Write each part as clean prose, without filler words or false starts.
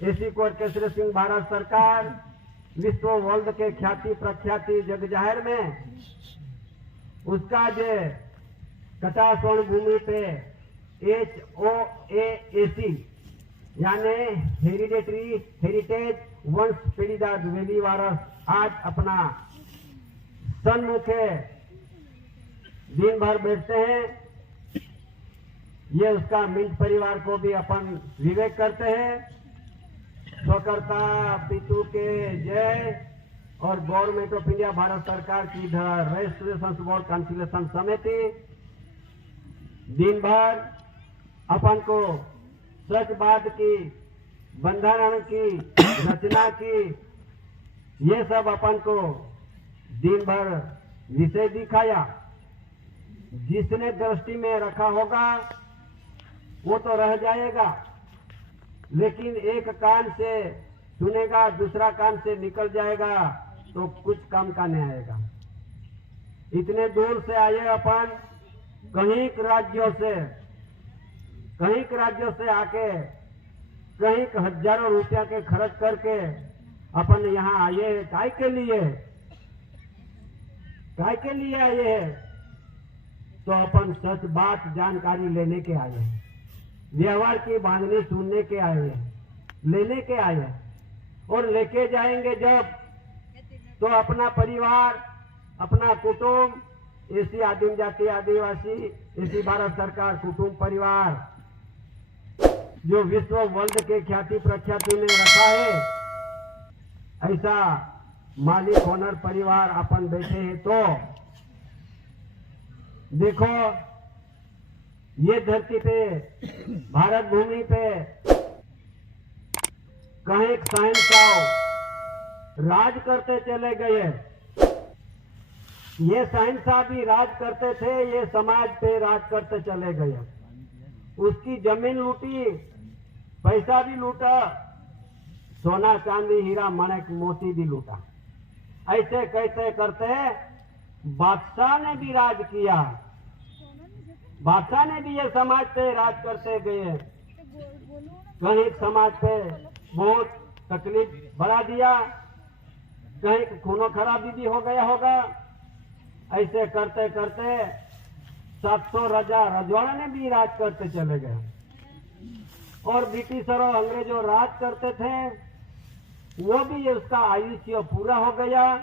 AC coat Kesari Singh Bharat सरकार विश्व world के ख्याति प्रख्याति जग जाहिर में उसका जो कटा स्वर्ण भूमि पे HOAAC यानी हेरिटेज वंश पीढ़ीदार वेली वारस आज अपना सन्मुखे दिन भर बैठते हैं। ये उसका मिंट परिवार को भी अपन विवेक करते हैं। स्वकर्ता पितु के जय और गवर्नमेंट ऑफ इंडिया भारत सरकार की रजिस्ट्रेशन बोर्ड कांसिलेशन समिति दिन भर अपन को सचवाद की बंधारण की रचना की ये सब अपन को दिन भर विषय दिखाया। जिसने दृष्टि में रखा होगा वो तो रह जाएगा, लेकिन एक कान से सुनेगा दूसरा कान से निकल जाएगा तो कुछ काम का नहीं आएगा। इतने दूर से आए अपन, कहीं राज्यों से आके कहीं हजारों रुपया के खर्च करके अपन यहाँ आए। काय के लिए आए हैं? तो अपन सच बात जानकारी लेने के आए हैं, व्यवहार की बांधनी सुनने के आए हैं, लेने के आए हैं। और लेके जाएंगे जब तो अपना परिवार, अपना कुटुंब, एसी आदिम जाति आदिवासी एसी भारत सरकार कुटुंब परिवार जो विश्व वर्ल्ड के ख्याति प्रख्याति में रखा है, ऐसा मालिक होनर परिवार अपन बैठे हैं। तो देखो ये धरती पे भारत भूमि पे कहीं शहंशाह राज करते चले गए। ये शहंशाह भी राज करते थे, ये समाज पे राज करते चले गए। उसकी जमीन लूटी, पैसा भी लूटा, सोना चांदी हीरा मणिक मोती भी लूटा। ऐसे कैसे करते बादशाह ने भी राज किया, बादशाह ने भी ये समाज पे राज करते गए। कहीं समाज पे बहुत तकलीफ बढ़ा दिया, कहीं खूनो खराबी भी हो गया होगा। ऐसे करते करते 700 राजा रजवाड़ा ने भी राज करते चले गए। और ब्रिटिश और अंग्रेजों राज करते थे, वो भी ये उसका आयुष्य पूरा हो गया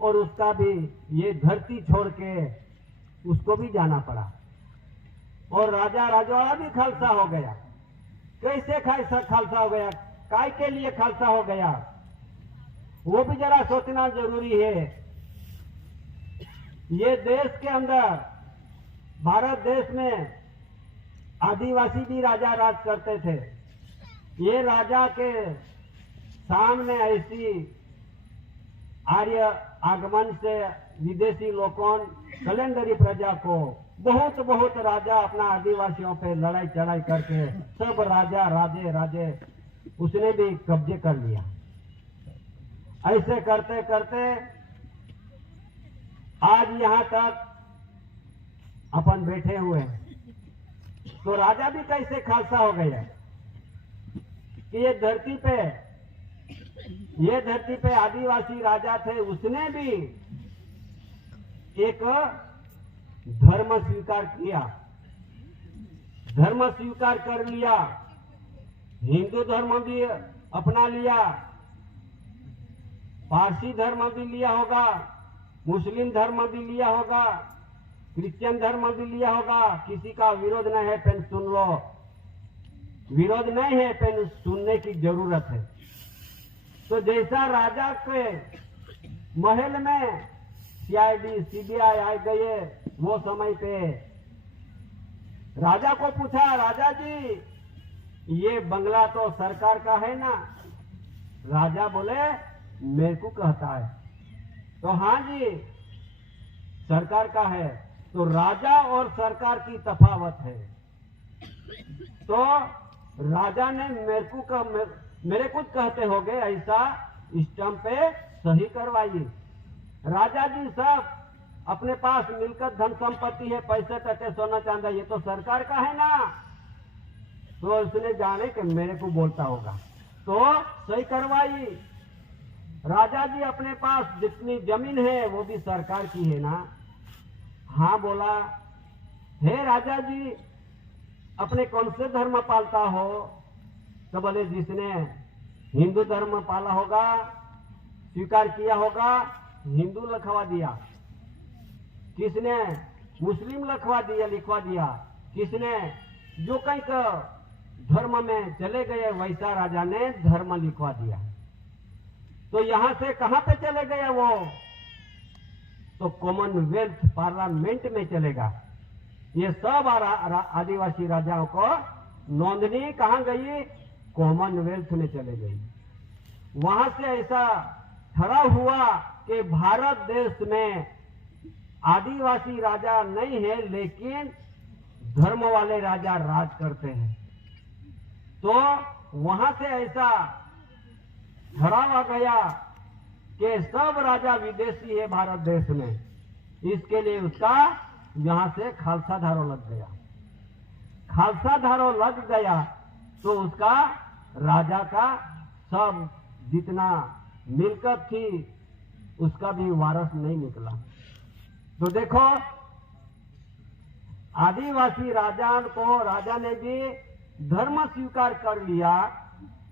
और उसका भी ये धरती छोड़ के उसको भी जाना पड़ा। और राजा रजवाड़ा भी खालसा हो गया। कैसे खालसा हो गया, काय के लिए खालसा हो गया, वो भी जरा सोचना जरूरी है। ये देश के अंदर, भारत देश में आदिवासी भी राजा राज करते थे। ये राजा के सामने ऐसी आर्य आगमन से विदेशी लोगों कैलेंडरी प्रजा को बहुत राजा अपना आदिवासियों पे लड़ाई चढ़ाई करके सब राजा राजे उसने भी कब्जे कर लिया। ऐसे करते करते आज यहाँ तक अपन बैठे हुए हैं। तो राजा भी कैसे खालसा हो गया कि ये धरती पे आदिवासी राजा थे, उसने भी एक धर्म स्वीकार किया, धर्म स्वीकार कर लिया। हिंदू धर्म भी अपना लिया, पारसी धर्म भी लिया होगा, मुस्लिम धर्म भी लिया होगा, क्रिश्चियन धर्म भी लिया होगा। किसी का विरोध नहीं है, पेन सुन लो। विरोध नहीं है, पेन सुनने की जरूरत है। तो जैसा राजा के महल में CID CBI आ गए, वो समय पे राजा को पूछा, राजा जी ये बंगला तो सरकार का है ना? राजा बोले मेरे को कहता है। तो हाँ जी सरकार का है। तो राजा और सरकार की तफावत है। तो राजा ने मेरे कुछ कहते होगे, ऐसा स्टंप पे सही करवाइए। राजा जी सब अपने पास मिलकर धन संपत्ति है, पैसे टके सोना चांदा, ये तो सरकार का है ना। तो उसने जाने कि मेरे को बोलता होगा, उसको सही करवाई। राजा जी अपने पास जितनी जमीन है वो भी सरकार की है ना। हाँ बोला, हे राजा जी अपने कौन से धर्म पालता हो? तो बोले जिसने हिंदू धर्म पाला होगा, स्वीकार किया होगा, हिंदू लिखवा दिया। किसने? मुस्लिम लिखवा दिया। किसने? जो कहीं का धर्म में चले गए वैसा राजा ने धर्म लिखवा दिया। तो यहां से कहां पे चले गए वो? तो कॉमनवेल्थ पार्लियामेंट में चलेगा। ये सब आदिवासी राजाओं को नोंदनी कहां गई? कॉमनवेल्थ में चले गई। वहां से ऐसा ठहराव हुआ कि भारत देश में आदिवासी राजा नहीं है, लेकिन धर्म वाले राजा राज करते हैं। तो वहां से ऐसा ठहराव आ गया कि सब राजा विदेशी है भारत देश में। इसके लिए उसका यहां से खालसा धारो लग गया। खालसा धारो लग गया तो उसका राजा का सब जितना मिलकत थी उसका भी वारस नहीं निकला। तो देखो आदिवासी राजा ने भी धर्म स्वीकार कर लिया,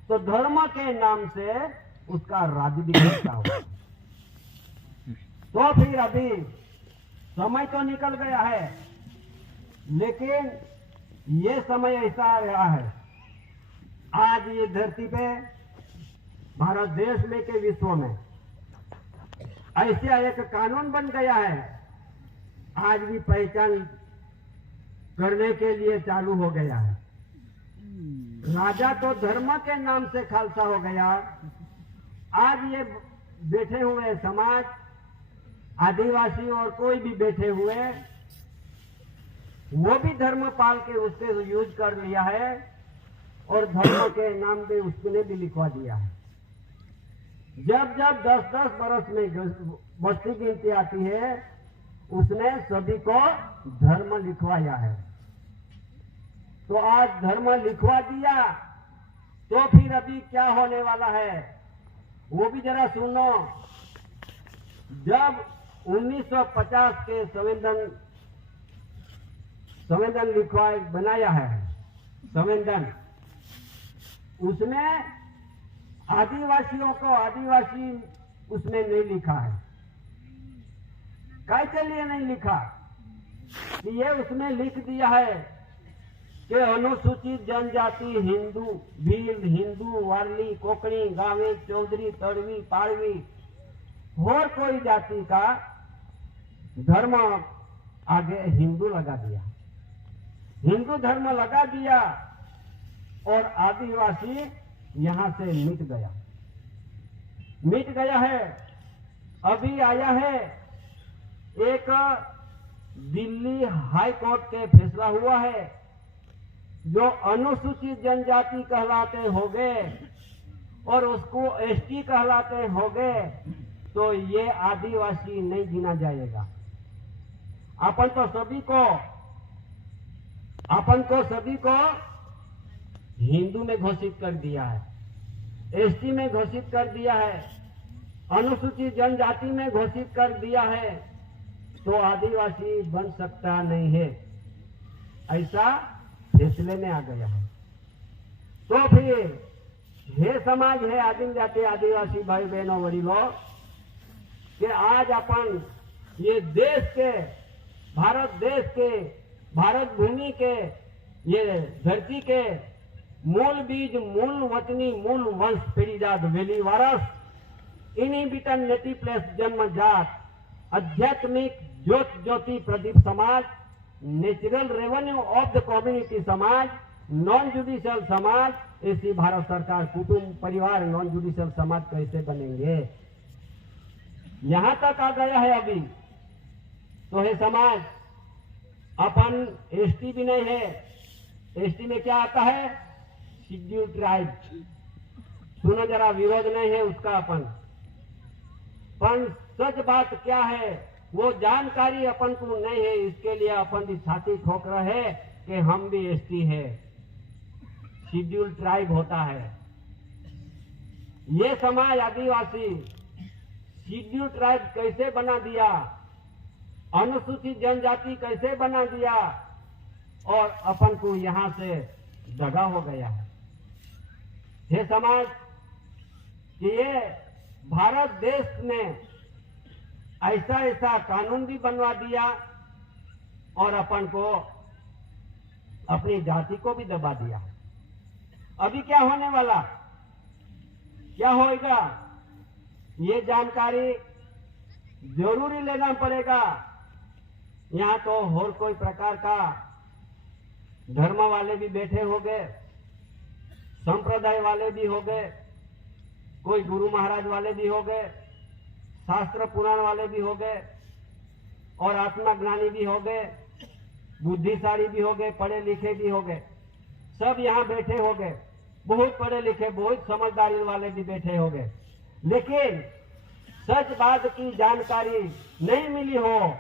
तो धर्म के नाम से उसका राज्य भी करता हुआ। तो फिर अभी समय तो निकल गया है, लेकिन ये समय ऐसा आ रहा है, आज ये धरती पे भारत देश में के विश्व में ऐसा एक कानून बन गया है। आज भी पहचान करने के लिए चालू हो गया है। राजा तो धर्म के नाम से खालसा हो गया। आज ये बैठे हुए समाज, आदिवासी और कोई भी बैठे हुए, वो भी धर्म पाल के उसके यूज कर लिया है और धर्म के नाम पे उसने भी लिखवा दिया है। जब जब 10-10 बरस में बस्ती गिनती आती है, उसने सभी को धर्म लिखवाया है। तो आज धर्म लिखवा दिया, तो फिर अभी क्या होने वाला है वो भी जरा सुनो। जब 1950 के संविधान लिखवा बनाया है, संविधान, उसमें आदिवासियों को आदिवासी उसमें नहीं लिखा है। कैसे लिए नहीं लिखा? कि ये उसमें लिख दिया है कि अनुसूचित जनजाति हिंदू, भील, हिंदू, वारली, कोकणी, गावे, चौधरी, तड़वी, पाड़वी और कोई जाति का धर्म आगे हिंदू लगा दिया। हिंदू धर्म लगा दिया और आदिवासी यहां से मिट गया है। अभी आया है एक दिल्ली हाई कोर्ट के फैसला हुआ है, जो अनुसूचित जनजाति कहलाते होंगे और उसको एसटी कहलाते होंगे, तो ये आदिवासी नहीं गिना जाएगा। अपन को सभी को हिंदू में घोषित कर दिया है, एसटी में घोषित कर दिया है, अनुसूचित जनजाति में घोषित कर दिया है, तो आदिवासी बन सकता नहीं है, ऐसा फैसले में आ गया है। तो फिर हे समाज, है आदिम जाति, आदिवासी भाई बहनों, वडीलों, कि आज अपन ये देश के, भारत देश के, भारत भूमि के, ये धरती के मूल बीज, मूल वतनी, मूल वंश, पीढ़ीजात, वेली वारस, इनहिबिटन नेटिव प्लेस जन्मजात, आध्यात्मिक ज्योत ज्योति प्रदीप समाज, natural revenue of the community समाज, नॉन जुडिशियल समाज, ऐसी भारत सरकार कुटुंब परिवार नॉन जुडिशियल समाज कैसे बनेंगे? यहां तक आ गया है अभी। तो है समाज, अपन एसटी भी नहीं है। एसटी में क्या आता है? Schedule tribe. सुनो जरा, विरोध नहीं है उसका अपन, पर सच बात क्या है वो जानकारी अपन को नहीं है। इसके लिए अपन भी छाती ठोक रहे कि हम भी एसटी है, शेड्यूल ट्राइब होता है। ये समाज आदिवासी शेड्यूल ट्राइब कैसे बना दिया, अनुसूचित जनजाति कैसे बना दिया, और अपन को यहां से दगा हो गया है। ये समाज कि ये भारत देश में ऐसा ऐसा कानून भी बनवा दिया और अपन को अपनी जाति को भी दबा दिया। अभी क्या होने वाला, क्या होएगा, ये जानकारी जरूरी लेना पड़ेगा। यहाँ तो और कोई प्रकार का धर्म वाले भी बैठे हो गए, संप्रदाय वाले भी हो गए, कोई गुरु महाराज वाले भी हो गए, शास्त्र पुराण वाले भी हो गए, और आत्मज्ञानी भी हो गए, बुद्धिशाली भी हो गए, पढ़े लिखे भी हो गए। सब यहाँ बैठे हो गए, बहुत पढ़े लिखे, बहुत समझदारी वाले भी बैठे हो गए। लेकिन सच बात की जानकारी नहीं मिली हो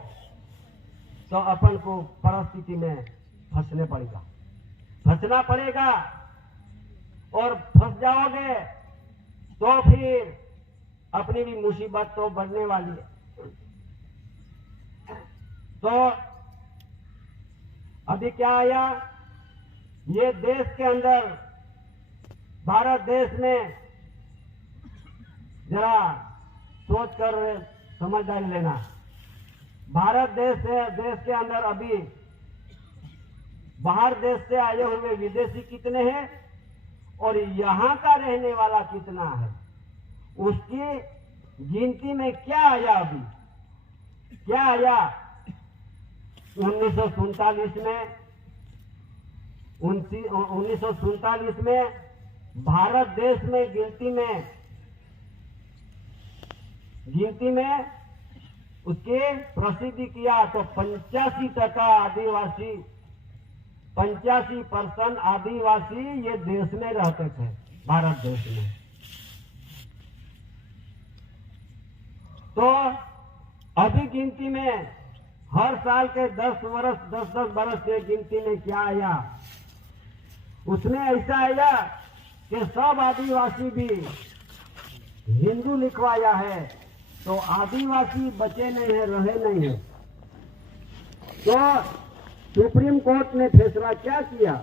तो अपन को परिस्थिति में फंसना पड़ेगा, और फंस जाओगे तो फिर अपनी भी मुसीबत तो बढ़ने वाली है। तो अभी क्या आया, ये देश के अंदर, भारत देश में जरा सोच कर समझदारी लेना। भारत देश के अंदर अभी बाहर देश से आए हुए विदेशी कितने हैं और यहाँ का रहने वाला कितना है, उसकी गिनती में क्या आया, अभी क्या आया 1947 में भारत देश में गिनती में उसके प्रसिद्धि किया तो 85% आदिवासी ये देश में रहते थे, भारत देश में। तो अभी गिनती में हर साल के 10 वर्ष के गिनती में क्या आया, उसमें ऐसा आया कि सब आदिवासी भी हिंदू लिखवाया है, तो आदिवासी बचे नहीं है, रहे नहीं है। तो सुप्रीम कोर्ट ने फैसला क्या किया,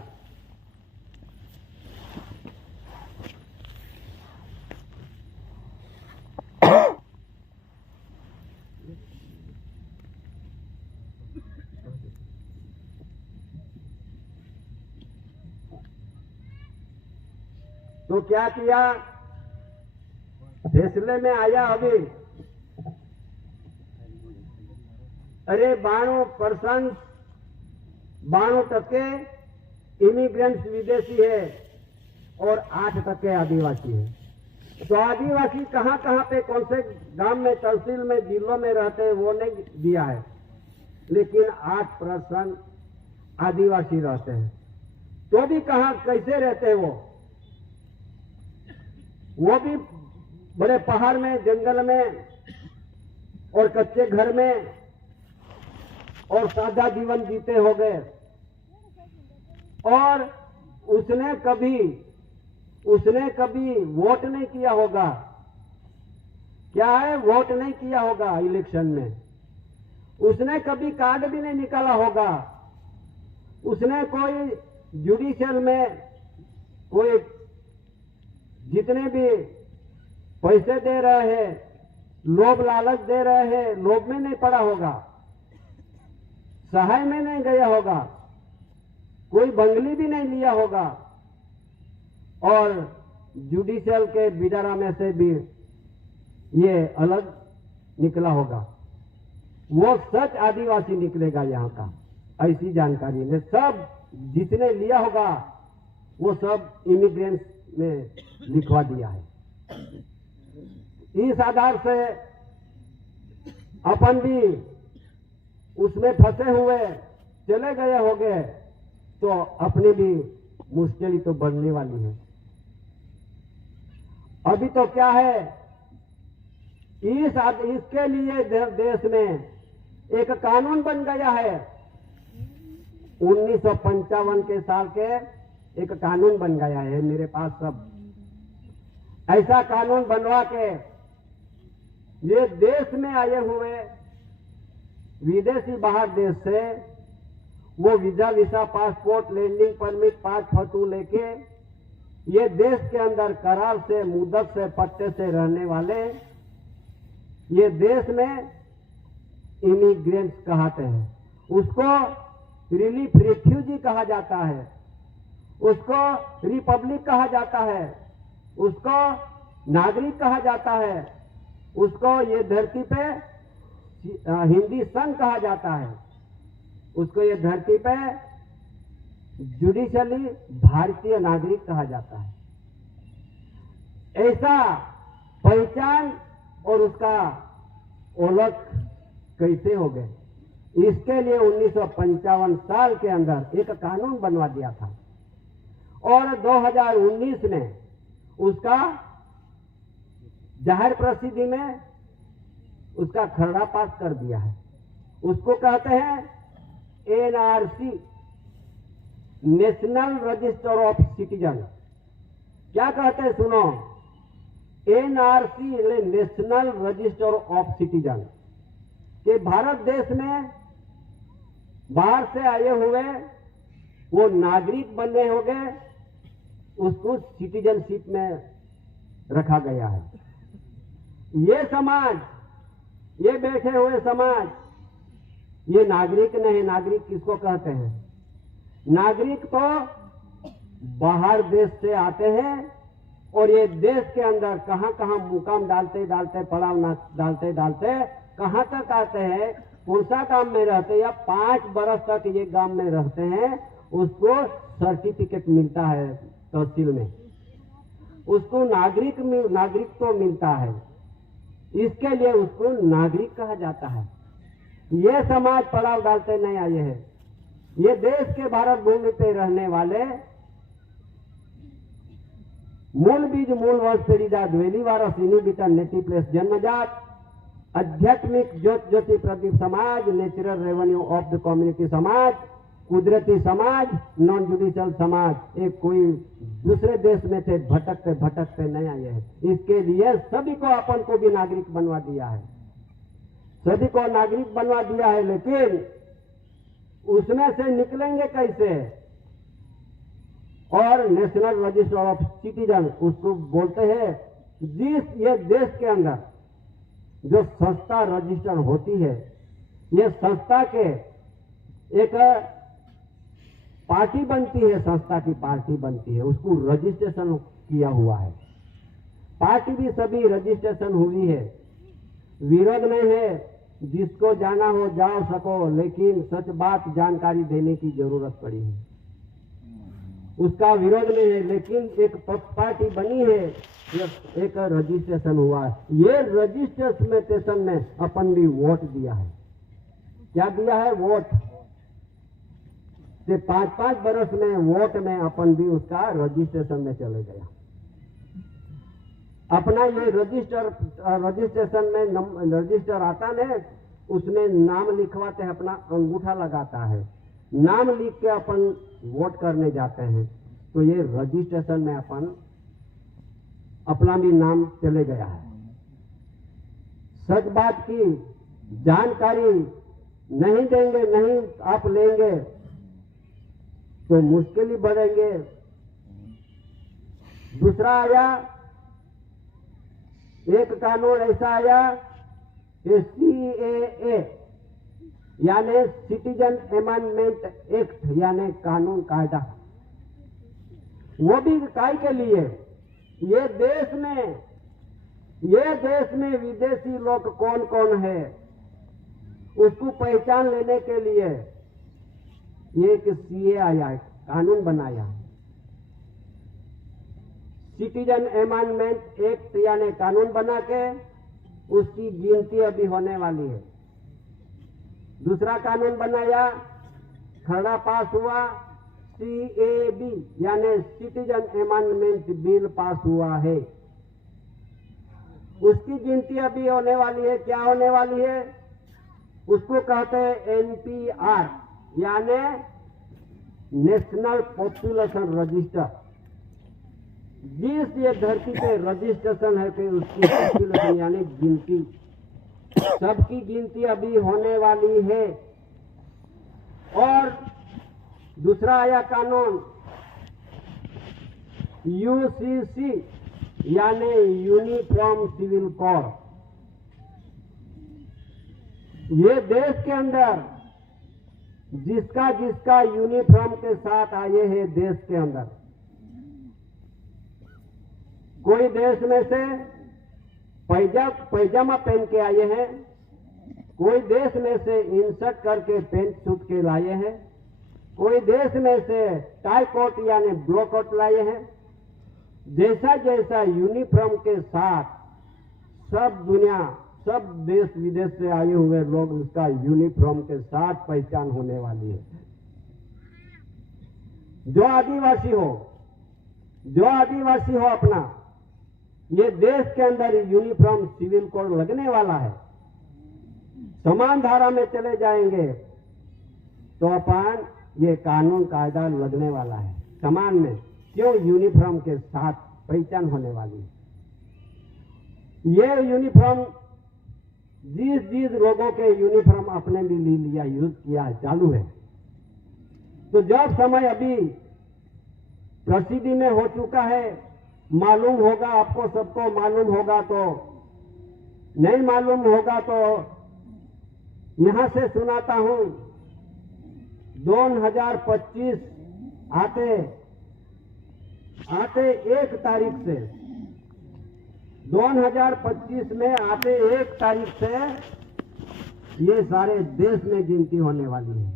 तो क्या किया, फैसले में आया अभी अरे 92% इमिग्रेंट्स विदेशी है और 8% आदिवासी है। तो आदिवासी कहाँ पे कौन से गांव में, तहसील में, जिलों में रहते हैं वो नहीं दिया है, लेकिन 8% आदिवासी रहते हैं। तो भी कहाँ कैसे रहते हैं वो भी बड़े पहाड़ में, जंगल में और कच्चे घर में और सादा जीवन जीते हो गए। और उसने कभी वोट नहीं किया होगा। क्या है, वोट नहीं किया होगा इलेक्शन में। उसने कभी कार्ड भी नहीं निकाला होगा। उसने कोई जुडिशियल में कोई जितने भी पैसे दे रहे हैं, लोभ लालच दे रहे हैं, लोभ में नहीं पड़ा होगा, सहाय में नहीं गया होगा, कोई बंगली भी नहीं लिया होगा, और जुडिशियल के बिडारा में से भी ये अलग निकला होगा। वो सच आदिवासी निकलेगा यहाँ का, ऐसी जानकारी ने सब जिसने लिया होगा वो सब इमिग्रेंट्स में लिखवा दिया है। इस आधार से अपन भी उसमें फंसे हुए चले गए होंगे तो अपनी भी मुश्किल तो बढ़ने वाली है। अभी तो क्या है, इसके लिए देश में एक कानून बन गया है। 1955 के साल के एक कानून बन गया है, मेरे पास सब ऐसा कानून बनवा के ये देश में आए हुए विदेशी बाहर देश से वो visa visa passport landing permit 5 photo लेके ये देश के अंदर करार से मुद्दत से पट्टे से रहने वाले ये देश में इमिग्रेंट्स कहते हैं। उसको रिलीफ रिफ्यूजी कहा जाता है, उसको रिपब्लिक कहा जाता है, उसको नागरिक कहा जाता है, उसको ये धरती पे हिंदी संघ कहा जाता है, उसको ये धरती पे जुडिशली भारतीय नागरिक कहा जाता है। ऐसा पहचान और उसका ओलख कैसे हो गए, इसके लिए 1955 साल के अंदर एक कानून बनवा दिया था और 2019 में उसका जाहिर प्रसिद्धि में उसका खरड़ा पास कर दिया है। उसको कहते हैं NRC, national register of citizen. क्या कहते हैं सुनो, NRC national register of citizen कि भारत देश में बाहर से आए हुए वो नागरिक बनने हो गए, उसको सिटीजनशिप में रखा गया है। ये समाज, ये बैठे हुए समाज, ये नागरिक नहीं। नागरिक किसको कहते हैं? नागरिक तो बाहर देश से आते हैं और ये देश के अंदर कहां कहां मुकाम डालते डालते पड़ाव डालते डालते कहां तक आते हैं, कौन सा गांव में रहते हैं या 5 बरस तक ये गांव में रहते हैं, उसको सर्टिफिकेट मिलता है तहसील में, उसको नागरिक तो मिलता है। इसके लिए उसको नागरिक कहा जाता है। ये समाज पड़ाव डालते नहीं आए हैं। ये देश के भारत भूमि पे रहने वाले मूल बीज मूल वंश पीढ़ीदार द्वेली वारस इनिबिटर नेटिव प्लेस जन्मजात आध्यात्मिक ज्योति प्रदीप समाज, natural revenue of the community समाज, कुदरती समाज, नॉन जुडिशियल समाज। एक कोई दूसरे देश में थे भटकते भटकते नहीं आए हैं। इसके लिए सभी को अपन को भी नागरिक बनवा दिया है, सभी को नागरिक बनवा दिया है। लेकिन उसमें से निकलेंगे कैसे? और नेशनल रजिस्टर ऑफ सिटीजन उसको बोलते हैं, जिस ये देश के अंदर जो संस्था रजिस्टर होती है, ये संस्था के एक पार्टी बनती है, संस्था की पार्टी बनती है, उसको रजिस्ट्रेशन किया हुआ है। पार्टी भी सभी रजिस्ट्रेशन हुई है, विरोध नहीं है। जिसको जाना हो जाओ सको, लेकिन सच बात जानकारी देने की जरूरत पड़ी है, उसका विरोध नहीं है। लेकिन एक पार्टी बनी है, एक रजिस्ट्रेशन हुआ है। ये रजिस्ट्रेशन में अपन भी वोट दिया है। क्या दिया है? वोट। 5-5 बरस में वोट में अपन भी उसका रजिस्ट्रेशन में चले गया। अपना ये रजिस्ट्रेशन में रजिस्टर आता है, उसमें नाम लिखवाते हैं, अपना अंगूठा लगाता है, नाम लिख के अपन वोट करने जाते हैं, तो ये रजिस्ट्रेशन में अपन अपना भी नाम चले गया है। सच बात की जानकारी नहीं देंगे, नहीं आप लेंगे तो मुश्किल ही बढ़ेंगे। दूसरा आया, एक कानून ऐसा आया कि CAA यानी सिटीजन अमेंडमेंट एक्ट यानी कानून कायदा, वो भी काय के लिए? ये देश में विदेशी लोग कौन कौन है उसको पहचान लेने के लिए एक CA आया है, कानून बनाया। सिटीजन अमेंडमेंट एक्ट यानी कानून बना के उसकी गिनती अभी होने वाली है। दूसरा कानून बनाया, खरड़ा पास हुआ, CAB यानी सिटीजन अमेंडमेंट बिल पास हुआ है। उसकी गिनती अभी होने वाली है। क्या होने वाली है? उसको कहते हैं NPR यानी नेशनल पॉपुलेशन रजिस्टर। जिस ये धरती पे रजिस्ट्रेशन है कि उसकी पॉपुलेशन यानी गिनती, सबकी गिनती अभी होने वाली है। और दूसरा आया कानून यूसीसी यानी यूनिफॉर्म सिविल कोड। ये देश के अंदर जिसका जिसका यूनिफॉर्म के साथ आए हैं देश के अंदर, कोई देश में से पैजामा पहन के आए हैं, कोई देश में से इंसर्ट करके पेंट सूट के लाए हैं, कोई देश में से टाई कोट यानी ब्लो कोट लाए हैं। जैसा जैसा यूनिफॉर्म के साथ सब दुनिया, सब देश विदेश से आए हुए लोग उसका यूनिफॉर्म के साथ पहचान होने वाली है। जो आदिवासी हो अपना, ये देश के अंदर यूनिफॉर्म सिविल कोड लगने वाला है। समान धारा में चले जाएंगे तो अपन ये कानून कायदा लगने वाला है समान में। क्यों? यूनिफॉर्म के साथ पहचान होने वाली है। ये यूनिफॉर्म जिस लोगों के यूनिफॉर्म अपने भी ले लिया, यूज किया, चालू है। तो जब समय अभी प्रसिद्धि में हो चुका है, मालूम होगा आपको, सबको मालूम होगा, तो नहीं मालूम होगा तो यहां से सुनाता हूं। 2025 आते 1 तारीख से, 2025 में आते 1 तारीख से ये सारे देश में गिनती होने वाली है।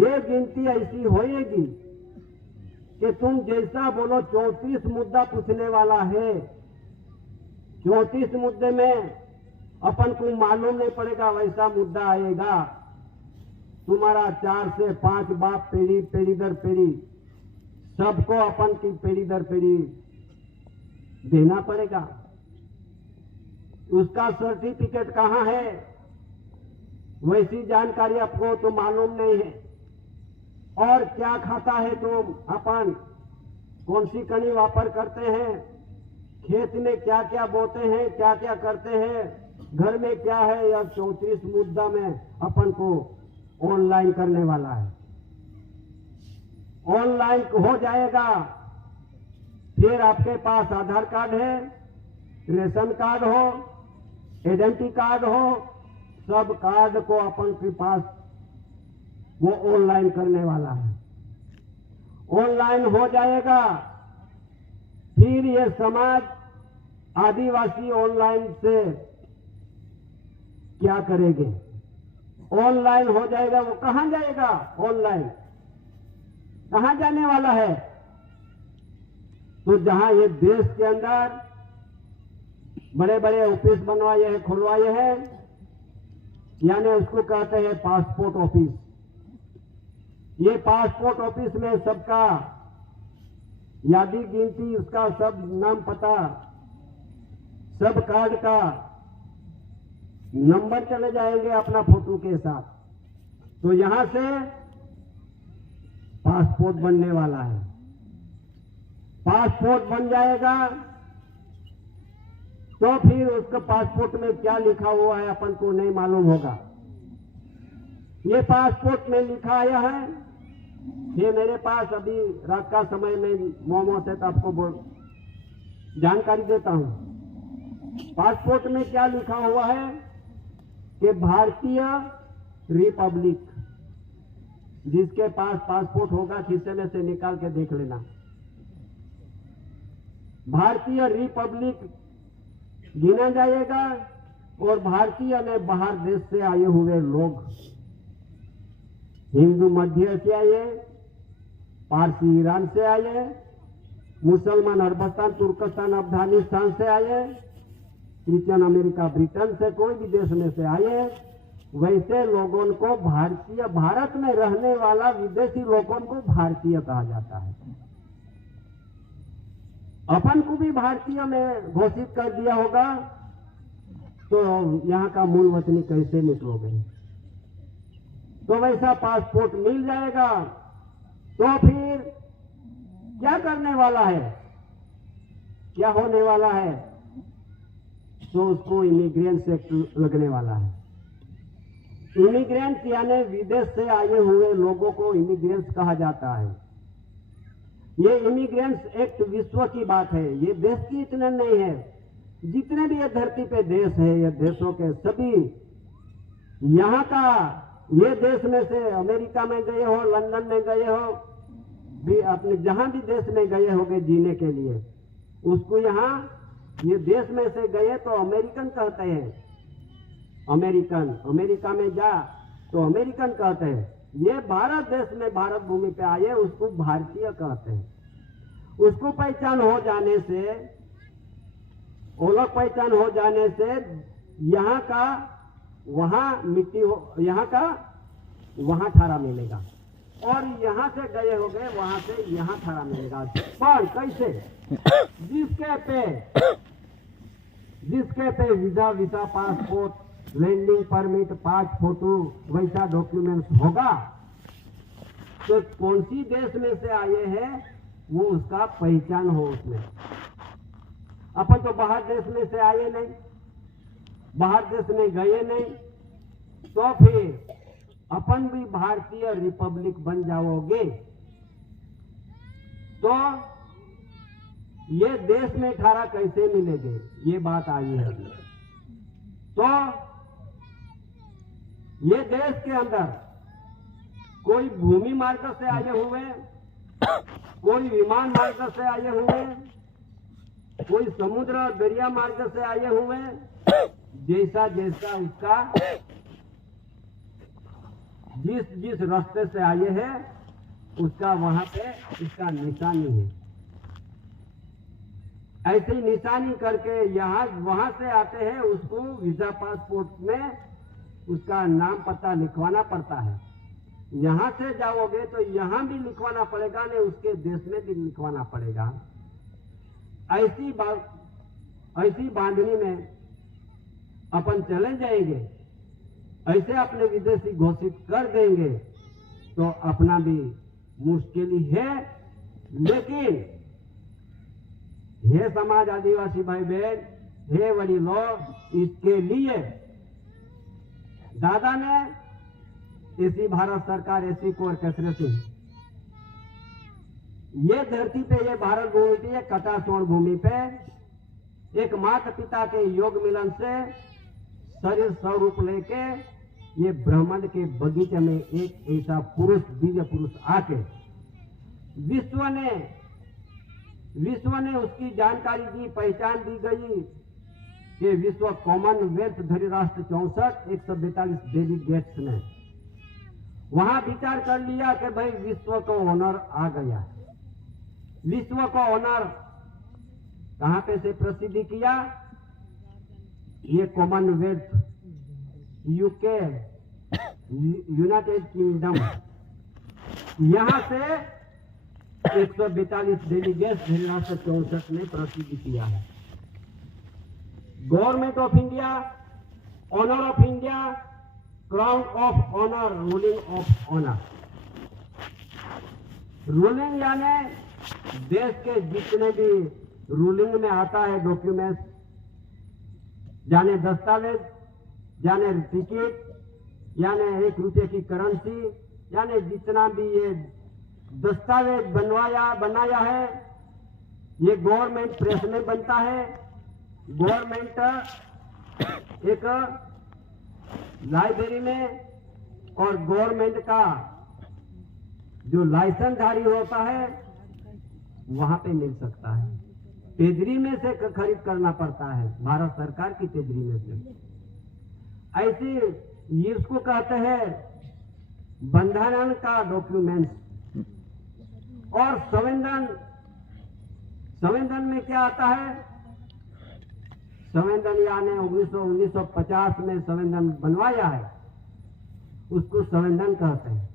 ये गिनती ऐसी होएगी कि तुम जैसा बोलो, 34 मुद्दा पूछने वाला है। 34 मुद्दे में अपन को मालूम नहीं पड़ेगा, वैसा मुद्दा आएगा। तुम्हारा 4 से 5 बाप पीढ़ी दर पीढ़ी सबको अपन की पीढ़ी दर पीढ़ी देना पड़ेगा। उसका सर्टिफिकेट कहाँ है, वैसी जानकारी आपको तो मालूम नहीं है। और क्या खाता है तुम, अपन कौन सी कनी वापर करते हैं, खेत में क्या क्या बोते हैं, क्या क्या करते हैं, घर में क्या है, यह 34 मुद्दा में अपन को ऑनलाइन करने वाला है। ऑनलाइन हो जाएगा। फिर आपके पास आधार कार्ड है, रेशन कार्ड हो, आइडेंटिटी कार्ड हो, सब कार्ड को अपन के पास वो ऑनलाइन करने वाला है। ऑनलाइन हो जाएगा। फिर ये समाज आदिवासी ऑनलाइन से क्या करेंगे? ऑनलाइन हो जाएगा, वो कहां जाएगा? ऑनलाइन कहां जाने वाला है? तो जहां ये देश के अंदर बड़े बड़े ऑफिस बनवाए हैं, खुलवाए हैं, यानी उसको कहते हैं पासपोर्ट ऑफिस। ये पासपोर्ट ऑफिस में सबका यादी गिनती, उसका सब नाम पता, सब कार्ड का नंबर चले जाएंगे अपना फोटो के साथ। तो यहां से पासपोर्ट बनने वाला है। पासपोर्ट बन जाएगा तो फिर उसका पासपोर्ट में क्या लिखा हुआ है अपन को नहीं मालूम होगा। ये पासपोर्ट में लिखा आया है, ये मेरे पास अभी रात का समय में मोमो से तो आपको जानकारी देता हूं। पासपोर्ट में क्या लिखा हुआ है कि भारतीय रिपब्लिक। जिसके पास पासपोर्ट होगा खीसे में से निकाल के देख लेना। भारतीय रिपब्लिक गिना जाएगा। और भारतीय में बाहर देश से आए हुए लोग, हिंदू मध्य से आए, पारसी ईरान से आए, मुसलमान अरबस्तान, तुर्कस्तान, अफगानिस्तान से आए, क्रिश्चियन अमेरिका, ब्रिटेन से, कोई भी देश में से आए, वैसे लोगों को भारतीय, भारत में रहने वाला विदेशी लोगों को भारतीय कहा जाता है। अपन को भी भारतीय में घोषित कर दिया होगा तो यहां का मूल वतनी कैसे निकलोगे? तो वैसा पासपोर्ट मिल जाएगा तो फिर क्या करने वाला है, क्या होने वाला है, तो उसको इमिग्रेंट्स एक्ट लगने वाला है। इमिग्रेंट्स यानी विदेश से आए हुए लोगों को इमिग्रेंट्स कहा जाता है। ये इमिग्रेंट्स एक्ट विश्व की बात है, ये देश की इतना नहीं है। जितने भी ये धरती पे देश है, ये देशों के सभी यहाँ का, ये देश में से अमेरिका में गए हो, लंदन में गए हो, भी अपने जहां भी देश में गए होगे जीने के लिए, उसको यहाँ ये देश में से गए तो अमेरिकन कहते हैं। अमेरिकन, अमेरिका में जा तो अमेरिकन कहते हैं। ये भारत देश में, भारत भूमि पे आए उसको भारतीय कहते हैं। उसको पहचान हो जाने से, वो लोग पहचान हो जाने से यहाँ का वहां मिट्टी हो, यहाँ का वहां ठहरा मिलेगा, और यहाँ से गए हो गए वहां से यहाँ ठहरा मिलेगा। पर कैसे? जिसके पे visa, passport, landing permit, 5 photo वैसा डॉक्यूमेंट्स होगा, तो कौन सी देश में से आए हैं वो उसका पहचान हो उसमें। अपन तो बाहर देश में से आए नहीं, बाहर देश में गए नहीं, तो फिर अपन भी भारतीय रिपब्लिक बन जाओगे तो ये देश में ठहरा कैसे मिलेंगे, ये बात आई है। तो ये देश के अंदर कोई भूमि मार्ग से आए हुए, कोई विमान मार्ग से आए हुए, कोई समुद्र दरिया मार्ग से आए हुए, जैसा जैसा उसका जिस रास्ते से आए हैं उसका वहां पे इसका निशानी है। ऐसी निशानी करके यहाँ वहां से आते हैं, उसको वीजा पासपोर्ट में उसका नाम पता लिखवाना पड़ता है। यहाँ से जाओगे तो यहाँ भी लिखवाना पड़ेगा, नहीं उसके देश में भी लिखवाना पड़ेगा। ऐसी बांधनी में अपन चले जाएंगे, ऐसे अपने विदेशी घोषित कर देंगे तो अपना भी मुश्किल ही है। लेकिन हे समाज, आदिवासी भाई बहन, हे वडीलों, इसके लिए दादा ने ऐसी भारत सरकार ऐसी कोर कसरे से ये धरती पे, ये भारत भूमि पे, ये कटासोण भूमि पे एक माता पिता के योग मिलन से शरीर स्वरूप लेके ये ब्रह्मांड के बगीचे में एक ऐसा पुरुष, दिव्य पुरुष आके विश्व ने उसकी जानकारी दी, पहचान दी गई कि विश्व कॉमनवेल्थ धरी राष्ट्र 64 142 डेलीगेट्स ने वहां विचार कर लिया कि भाई विश्व को ऑनर आ गया। विश्व को ऑनर कहां पे से प्रसिद्धि किया? ये कॉमनवेल्थ, यूके, यूनाइटेड किंगडम, यहां से 142 डेलीगेट्स राष्ट्र 64 ने प्रसिद्ध किया है। Government of India, honour of India, crown of honour, ruling of honour. Ruling यानी देश के जितने भी रूलिंग में आता है डॉक्यूमेंट्स, जाने दस्तावेज, जाने टिकट, यानी 1 रुपये की करेंसी, यानी जितना भी ये दस्तावेज बनाया है, ये गवर्नमेंट प्रेस में बनता है। गवर्नमेंट एक लाइब्रेरी में, और गवर्नमेंट का जो लाइसेंसधारी होता है वहां पे मिल सकता है। तेजरी में से खरीद करना पड़ता है, भारत सरकार की तेजरी में से। ऐसे इसको कहते हैं बंधन का डॉक्यूमेंट्स। और संविधान में क्या आता है? संविधान यानी 1950 में संविधान बनवाया है, उसको संविधान कहते हैं।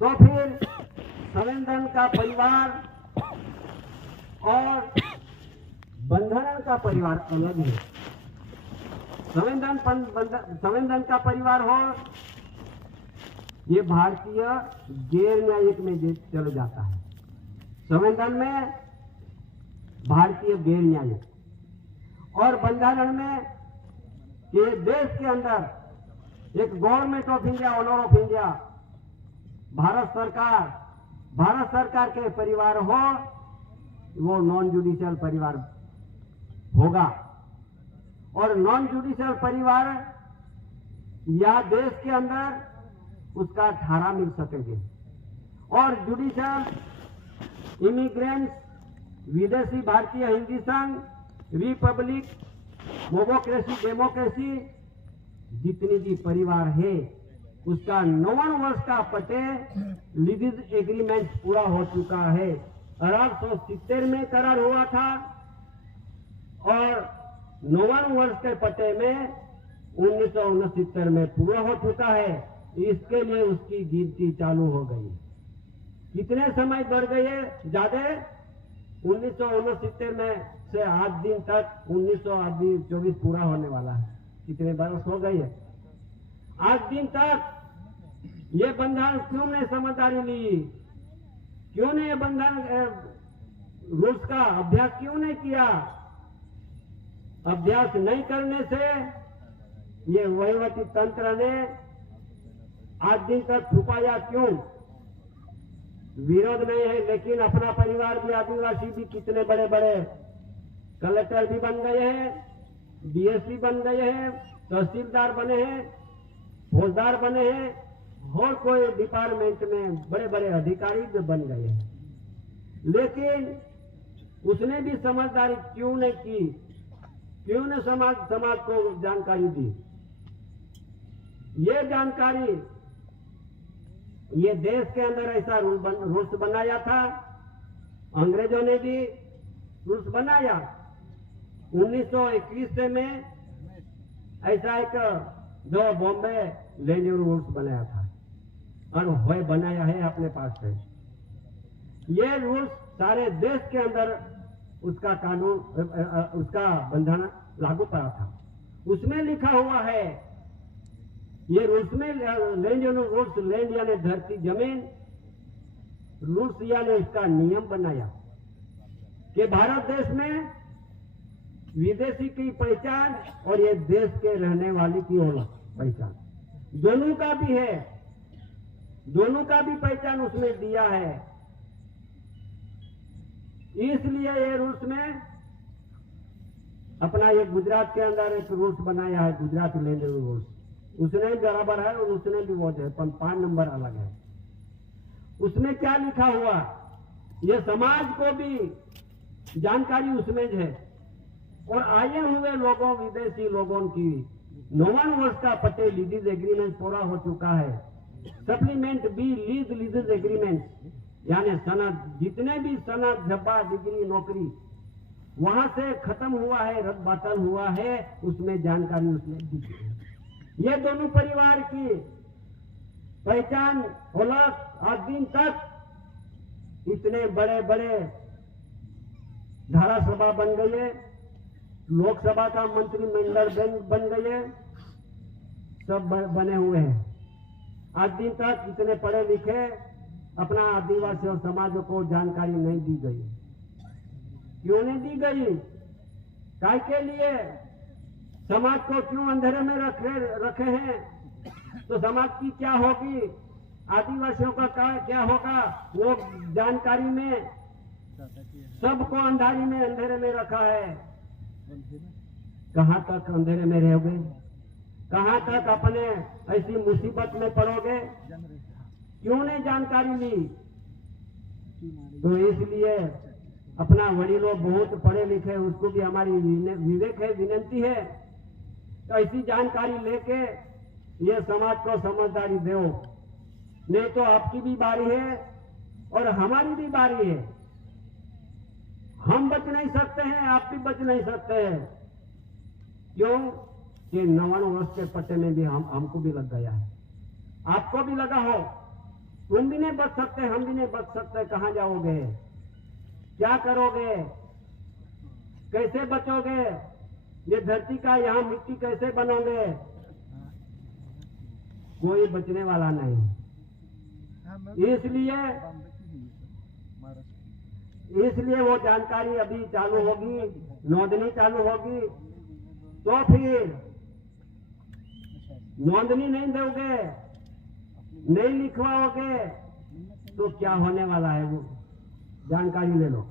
तो फिर संविधान का परिवार और बंधन का परिवार अलग है। संविधान का परिवार हो, ये भारतीय गैर न्यायिक में चला जाता है। संविधान में भारतीय गैर न्याय और बंधारण में कि देश के अंदर एक government of India, honour of India, Bharat सरकार के परिवार हो, वो नॉन जुडिशियल परिवार होगा। और नॉन जुडिशियल परिवार या देश के अंदर उसका 18 मिल सकेंगे। और जुडिशियल इमिग्रेंट्स, विदेशी भारतीय हिंदी संघ, रिपब्लिक, डेमोक्रेसी जितनी भी परिवार है उसका 59 वर्ष का पटे लीज एग्रीमेंट पूरा हो चुका है। 1870 में करार हुआ था और 59 वर्ष के पटे में 1969 में पूरा हो चुका है। इसके लिए उसकी गिनती चालू हो गई। कितने समय बढ़ गए? ज्यादा 1969 में से आज दिन तक 1924 पूरा होने वाला है। कितने बरस हो गए? आज दिन तक ये बंधन क्यों नहीं समझदारी ली? क्यों नहीं ये बंधन रूल्स का अभ्यास क्यों नहीं किया? अभ्यास नहीं करने से ये वहीवटी तंत्र ने आज दिन तक छुपाया क्यों? विरोध नहीं है, लेकिन अपना परिवार भी, आदिवासी भी कितने बड़े बड़े कलेक्टर भी बन गए हैं, डीएसपी बन गए हैं, तहसीलदार बने हैं, फौजदार बने हैं, और कोई डिपार्टमेंट में बड़े बड़े अधिकारी भी बन गए हैं। लेकिन उसने भी समझदारी क्यों नहीं की? क्यों ने समाज को जानकारी दी? ये जानकारी, ये देश के अंदर ऐसा रूल्स बनाया था, अंग्रेजों ने भी रूल्स बनाया। 1921 में ऐसा एक जो बॉम्बे लैंड रूल्स बनाया था और वह बनाया है अपने पास से। ये रूल्स सारे देश के अंदर उसका कानून, उसका बंधन लागू पड़ा था। उसमें लिखा हुआ है, ये रूल्स में लैंड रूल्स, लैंड यानी धरती, जमीन, रूल्स यानी इसका नियम बनाया कि भारत देश में विदेशी की पहचान और ये देश के रहने वाले की पहचान दोनों का भी है, दोनों का भी पहचान उसमें दिया है। इसलिए ये रूल्स में अपना ये गुजरात के अंदर एक रूल्स बनाया है, गुजरात लैंड रूल्स, उसने बराबर है और उसने भी वो है, 5 नंबर अलग है। उसमें क्या लिखा हुआ, ये समाज को भी जानकारी उसमें है। और आए हुए लोगों, विदेशी लोगों की 59 वर्ष का पटे लीज एग्रीमेंट पूरा हो चुका है। सप्लीमेंट बी लीज एग्रीमेंट यानी सनद, जितने भी सनद, झब्बा, डिग्री, नौकरी वहां से खत्म हुआ है, रद्द बातल हुआ है, उसमें जानकारी उसने दी है। ये दोनों परिवार की पहचान ओलख आज दिन तक इतने बड़े बड़े धारासभा बन गए, लोकसभा का मंत्रिमंडल बन गए, सब बने हुए हैं। आज दिन तक इतने पढ़े लिखे अपना आदिवासी और समाज को जानकारी नहीं दी गई। क्यों नहीं दी गई? काय के लिए? समाज को क्यों अंधेरे में रखे हैं? तो समाज की क्या होगी, आदिवासियों का क्या होगा? वो जानकारी में सबको अंधारी में, अंधेरे में रखा है। कहां तक अंधेरे में रहोगे? कहां तक अपने ऐसी मुसीबत में पड़ोगे? क्यों नहीं जानकारी ली? तो इसलिए अपना वडीलों बहुत पढ़े लिखे, उसको भी हमारी विवेक है, विनती है, तो ऐसी जानकारी लेके ये समाज को समझदारी दो। नहीं तो आपकी भी बारी है और हमारी भी बारी है। हम बच नहीं सकते हैं, आप भी बच नहीं सकते हैं। क्यों कि 59 वर्ष के पट्टे में भी हमको भी लग गया है, आपको भी लगा हो। तुम भी नहीं बच सकते, हम भी नहीं बच सकते। कहां जाओगे? क्या करोगे? कैसे बचोगे? ये धरती का यहां मिट्टी कैसे बनोगे? कोई बचने वाला नहीं। इसलिए इसलिए वो जानकारी अभी चालू होगी, नोंदनी चालू होगी। तो फिर नोंदनी नहीं दोगे, नहीं लिखवाओगे तो क्या होने वाला है वो जानकारी ले लो।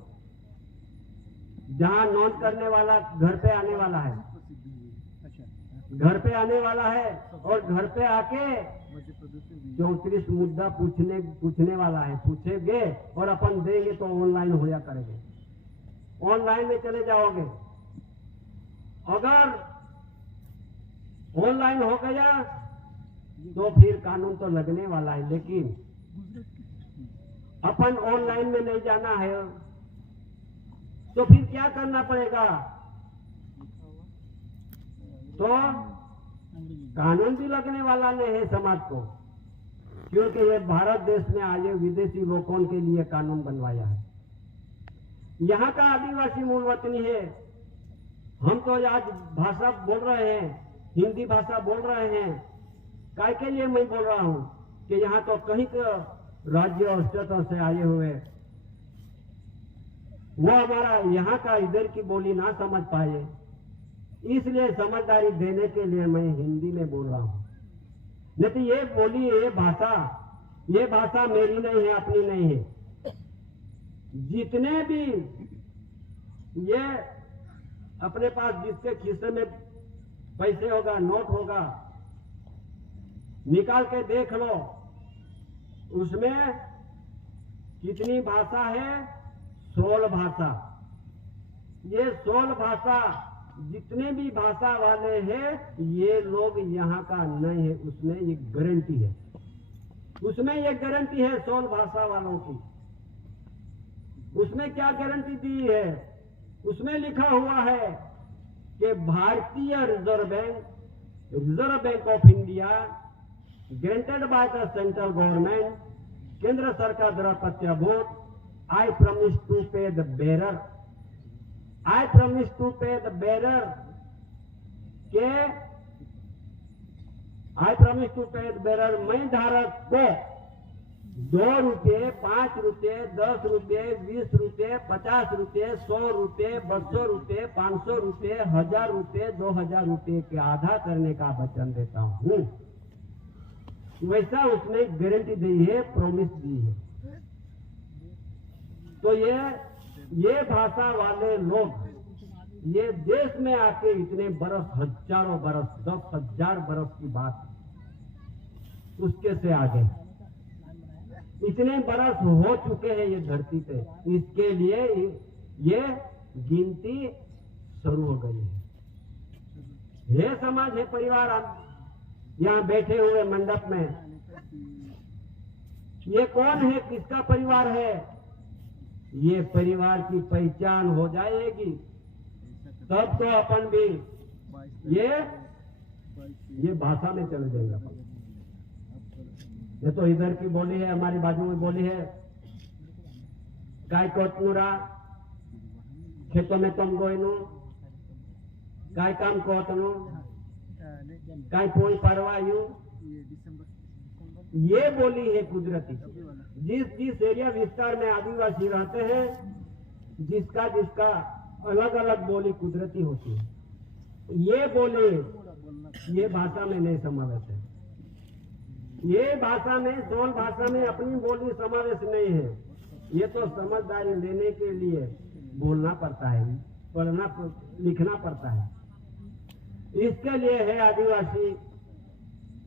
जहां नोंद करने वाला घर पे आने वाला है, घर पे आने वाला है और घर पे आके 34 मुद्दा पूछने वाला है, पूछेंगे और अपन देंगे तो ऑनलाइन होया करेंगे। ऑनलाइन में चले जाओगे, अगर ऑनलाइन हो गया तो फिर कानून तो लगने वाला है, लेकिन अपन ऑनलाइन में नहीं जाना है तो फिर क्या करना पड़ेगा? तो कानून भी लगने वाला नहीं है समाज को, क्योंकि ये भारत देश में आए विदेशी लोगों के लिए कानून बनवाया है। यहाँ का आदिवासी मूल वतनी है, हम तो आज भाषा बोल रहे हैं, हिंदी भाषा बोल रहे हैं। काय के लिए मैं बोल रहा हूँ कि यहाँ तो कहीं के राज्य और स्टेटों से आए हुए वो हमारा यहाँ का इधर की बोली ना समझ पाए, इसलिए समझदारी देने के लिए मैं हिंदी में बोल रहा हूँ। नहीं तो ये बोली, ये भाषा मेरी नहीं है, अपनी नहीं है। जितने भी ये अपने पास जिसके खिस्से में पैसे होगा, नोट होगा, निकाल के देख लो, उसमें कितनी भाषा है? 16 भाषा। ये 16 भाषा जितने भी भाषा वाले हैं ये लोग यहाँ का नहीं है, उसमें ये गारंटी है, उसमें ये गारंटी है 16 भाषा वालों की। उसमें क्या गारंटी दी है? उसमें लिखा हुआ है कि भारतीय reserve bank of India granted by the central government, केंद्र सरकार द्वारा प्रत्याभूत, आई प्रॉमिस टू पे the bearer, I promise to pay the bearer के I promise to pay the bearer, मैं धारक को 2 रुपये, 5 रुपये, 10 रुपये, 20 रुपये, 50 रुपये, 100 रुपये, 200 रुपये, 500 रुपये, 1000 रुपये, 2000 रुपये के आधा करने का वचन देता हूँ। वैसा उसने गारंटी दी है, प्रॉमिस दी है। तो ये भाषा वाले लोग ये देश में आके इतने बरस, हजारों बरस, 10,000 बरस की बात उसके से आगे इतने बरस हो चुके हैं ये धरती पे, इसके लिए ये गिनती शुरू हो गई है। ये समाज है, परिवार यहाँ बैठे हुए मंडप में, ये कौन है, किसका परिवार है? ये परिवार की पहचान हो जाएगी तब तो अपन भी ये भाषा में चले जाएंगे अपन। ये तो इधर की बोली है, हमारी बाजू में बोली है, गाय कोतनुरा खेतों में तुम गोइनु, गाय काम कोतनु, गाय पोई परवायु, ये बोली है कुदरती। जिस एरिया विस्तार में आदिवासी रहते हैं, जिसका अलग अलग बोली कुदरती होती है। ये बोले ये भाषा में नहीं समावेश है, ये भाषा में 16 भाषा में अपनी बोली समावेश नहीं है। ये तो समझदारी लेने के लिए बोलना पड़ता है, पढ़ना लिखना पड़ता है। इसके लिए है आदिवासी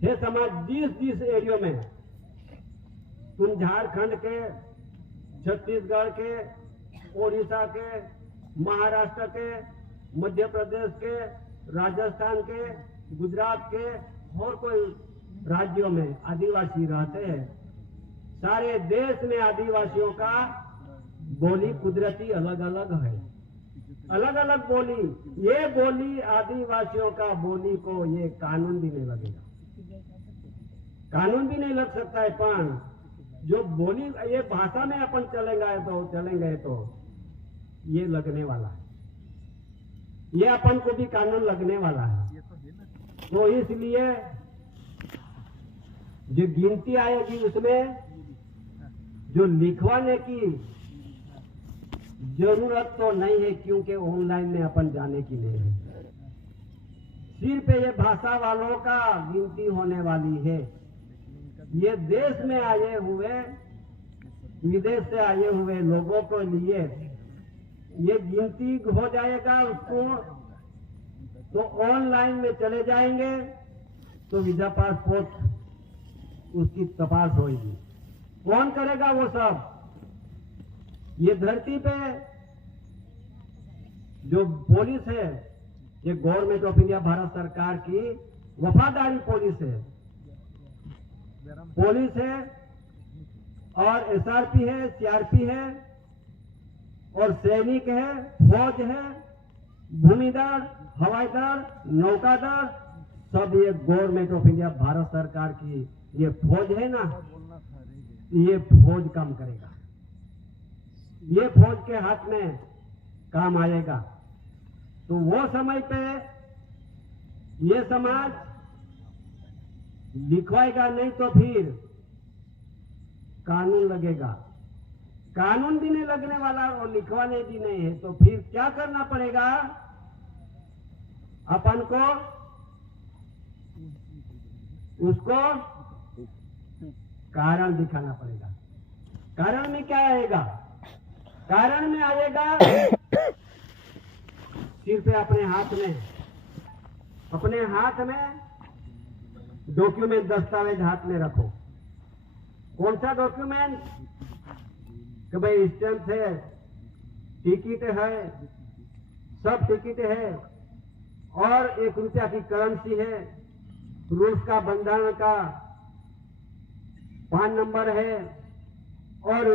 ये समाज जिस एरियो में, तुम झारखंड के, छत्तीसगढ़ के, ओडिशा के, महाराष्ट्र के, मध्य प्रदेश के, राजस्थान के, गुजरात के और कोई राज्यों में आदिवासी रहते हैं, सारे देश में आदिवासियों का बोली कुदरती अलग अलग है, अलग अलग बोली। ये बोली आदिवासियों का बोली को ये कानून भी नहीं लगेगा, कानून भी नहीं लग सकता है। पर जो बोली ये भाषा में अपन चलेंगे तो ये लगने वाला है, ये अपन को भी कानून लगने वाला है। तो इसलिए जो गिनती आएगी उसमें जो लिखवाने की जरूरत तो नहीं है, क्योंकि ऑनलाइन में अपन जाने की नहीं है। सिर्फ ये भाषा वालों का गिनती होने वाली है। ये देश में आए हुए, विदेश से आए हुए लोगों को लिए ये गिनती हो जाएगा। उसको तो ऑनलाइन में चले जाएंगे तो वीजा पासपोर्ट उसकी तपास होगी। कौन करेगा वो सब? ये धरती पे जो पुलिस है, ये गवर्नमेंट ऑफ इंडिया भारत सरकार की वफादारी पुलिस है, और एसआरपी है, सीआरपी है, और सैनिक है, फौज है, भूमिदल, हवाई दल, नौकादल, सब ये गवर्नमेंट ऑफ इंडिया भारत सरकार की ये फौज है ना, ये फौज काम करेगा। ये फौज के हाथ में काम आएगा। तो वो समय पे ये समाज लिखवाएगा, नहीं तो फिर कानून लगेगा। कानून भी नहीं लगने वाला और लिखवाने भी नहीं है, तो फिर क्या करना पड़ेगा? अपन को उसको कारण दिखाना पड़ेगा। कारण में क्या आएगा? कारण में आएगा सिर्फ अपने हाथ में डॉक्यूमेंट, दस्तावेज हाथ में रखो। कौन सा डॉक्यूमेंट? कि भाई स्टैंप है, टिकट है, सब टिकट है, और 1 रुपया की करेंसी है, रूस का बंधन का पान नंबर है, और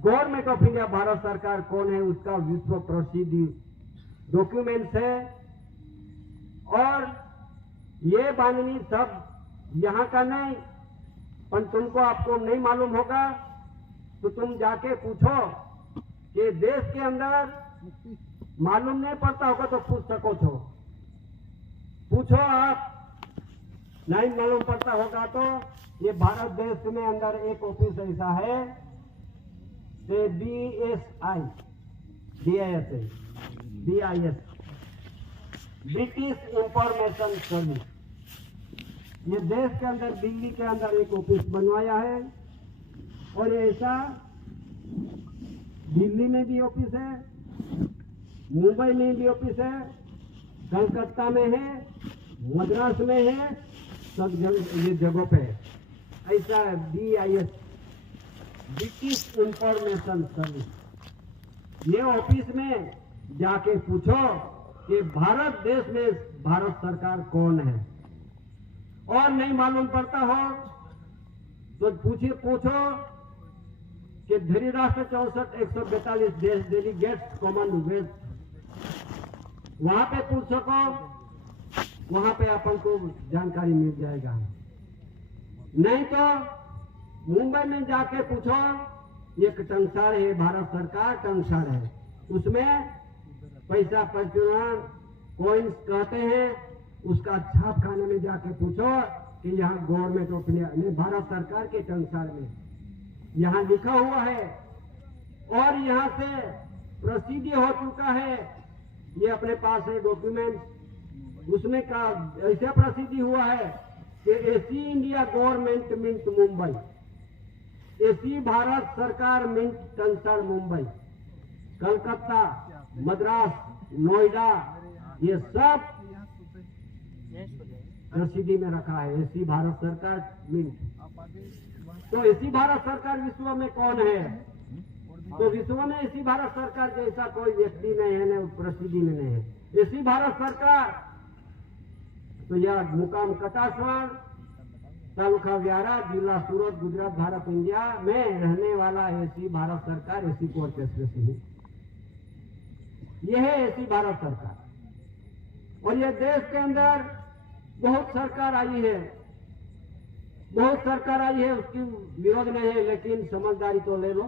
गवर्नमेंट ऑफ इंडिया भारत सरकार कौन है उसका विश्व प्रसिद्ध डॉक्यूमेंट्स है। और ये बांधनी सब यहाँ का नहीं, पर तुमको आपको नहीं मालूम होगा तो तुम जाके पूछो कि देश के अंदर मालूम नहीं पड़ता होगा तो पूछ सको छो। पूछो, आप नहीं मालूम पड़ता होगा तो ये भारत देश में अंदर एक ऑफिस ऐसा है, BIS, ब्रिटिश इंफॉर्मेशन सर्विस। ये देश के अंदर, दिल्ली के अंदर एक ऑफिस बनवाया है, और ऐसा दिल्ली में भी ऑफिस है, मुंबई में भी ऑफिस है, कलकत्ता में है, मद्रास में है, सब ये जगहों पे है। ऐसा BIS, ब्रिटिश इंफॉर्मेशन सर्विस। ये ऑफिस में जाके पूछो कि भारत देश में भारत सरकार कौन है, और नहीं मालूम पड़ता हो तो पूछो कि धृतराष्ट्र 64 142 देश डेलीगेट्स कॉमनवेल्थ, वहां पे पूछ सको, वहां पे अपन को जानकारी मिल जाएगा। नहीं तो मुंबई में जाके पूछो, एक टंसार है, भारत सरकार टंसार है, उसमें पैसा प्रचुरण कॉइन्स कहते हैं, उसका छाप खाने में जाके पूछो कि यहाँ गवर्नमेंट ऑफ इंडिया ने भारत सरकार के टंसार में यहाँ लिखा हुआ है, और यहाँ से प्रसिद्ध हो चुका है। ये अपने पास है डॉक्यूमेंट, उसमें का ऐसा प्रसिद्धि हुआ है कि एसी इंडिया गवर्नमेंट मिंट मुंबई, एसी भारत सरकार मिंट टंसार मुंबई, कलकत्ता, मद्रास, नोएडा, ये सब प्रसिद्धि में रखा है, एसी भारत सरकार मिंट। तो एसी भारत सरकार विश्व में कौन है? तो विश्व में एसी भारत सरकार जैसा कोई व्यक्ति नहीं है, न प्रसिद्धि में नहीं है। एसी भारत सरकार तो यह मुकाम कटासवाड़, तालुका व्यारा, जिला सूरत, गुजरात, भारत इंडिया में रहने वाला एसी भारत सरकार, एसी कोर्ट स्पेशली, यह है एसी भारत सरकार। और यह देश के अंदर बहुत सरकार आई है, उसकी विरोध नहीं है, लेकिन समझदारी तो ले लो।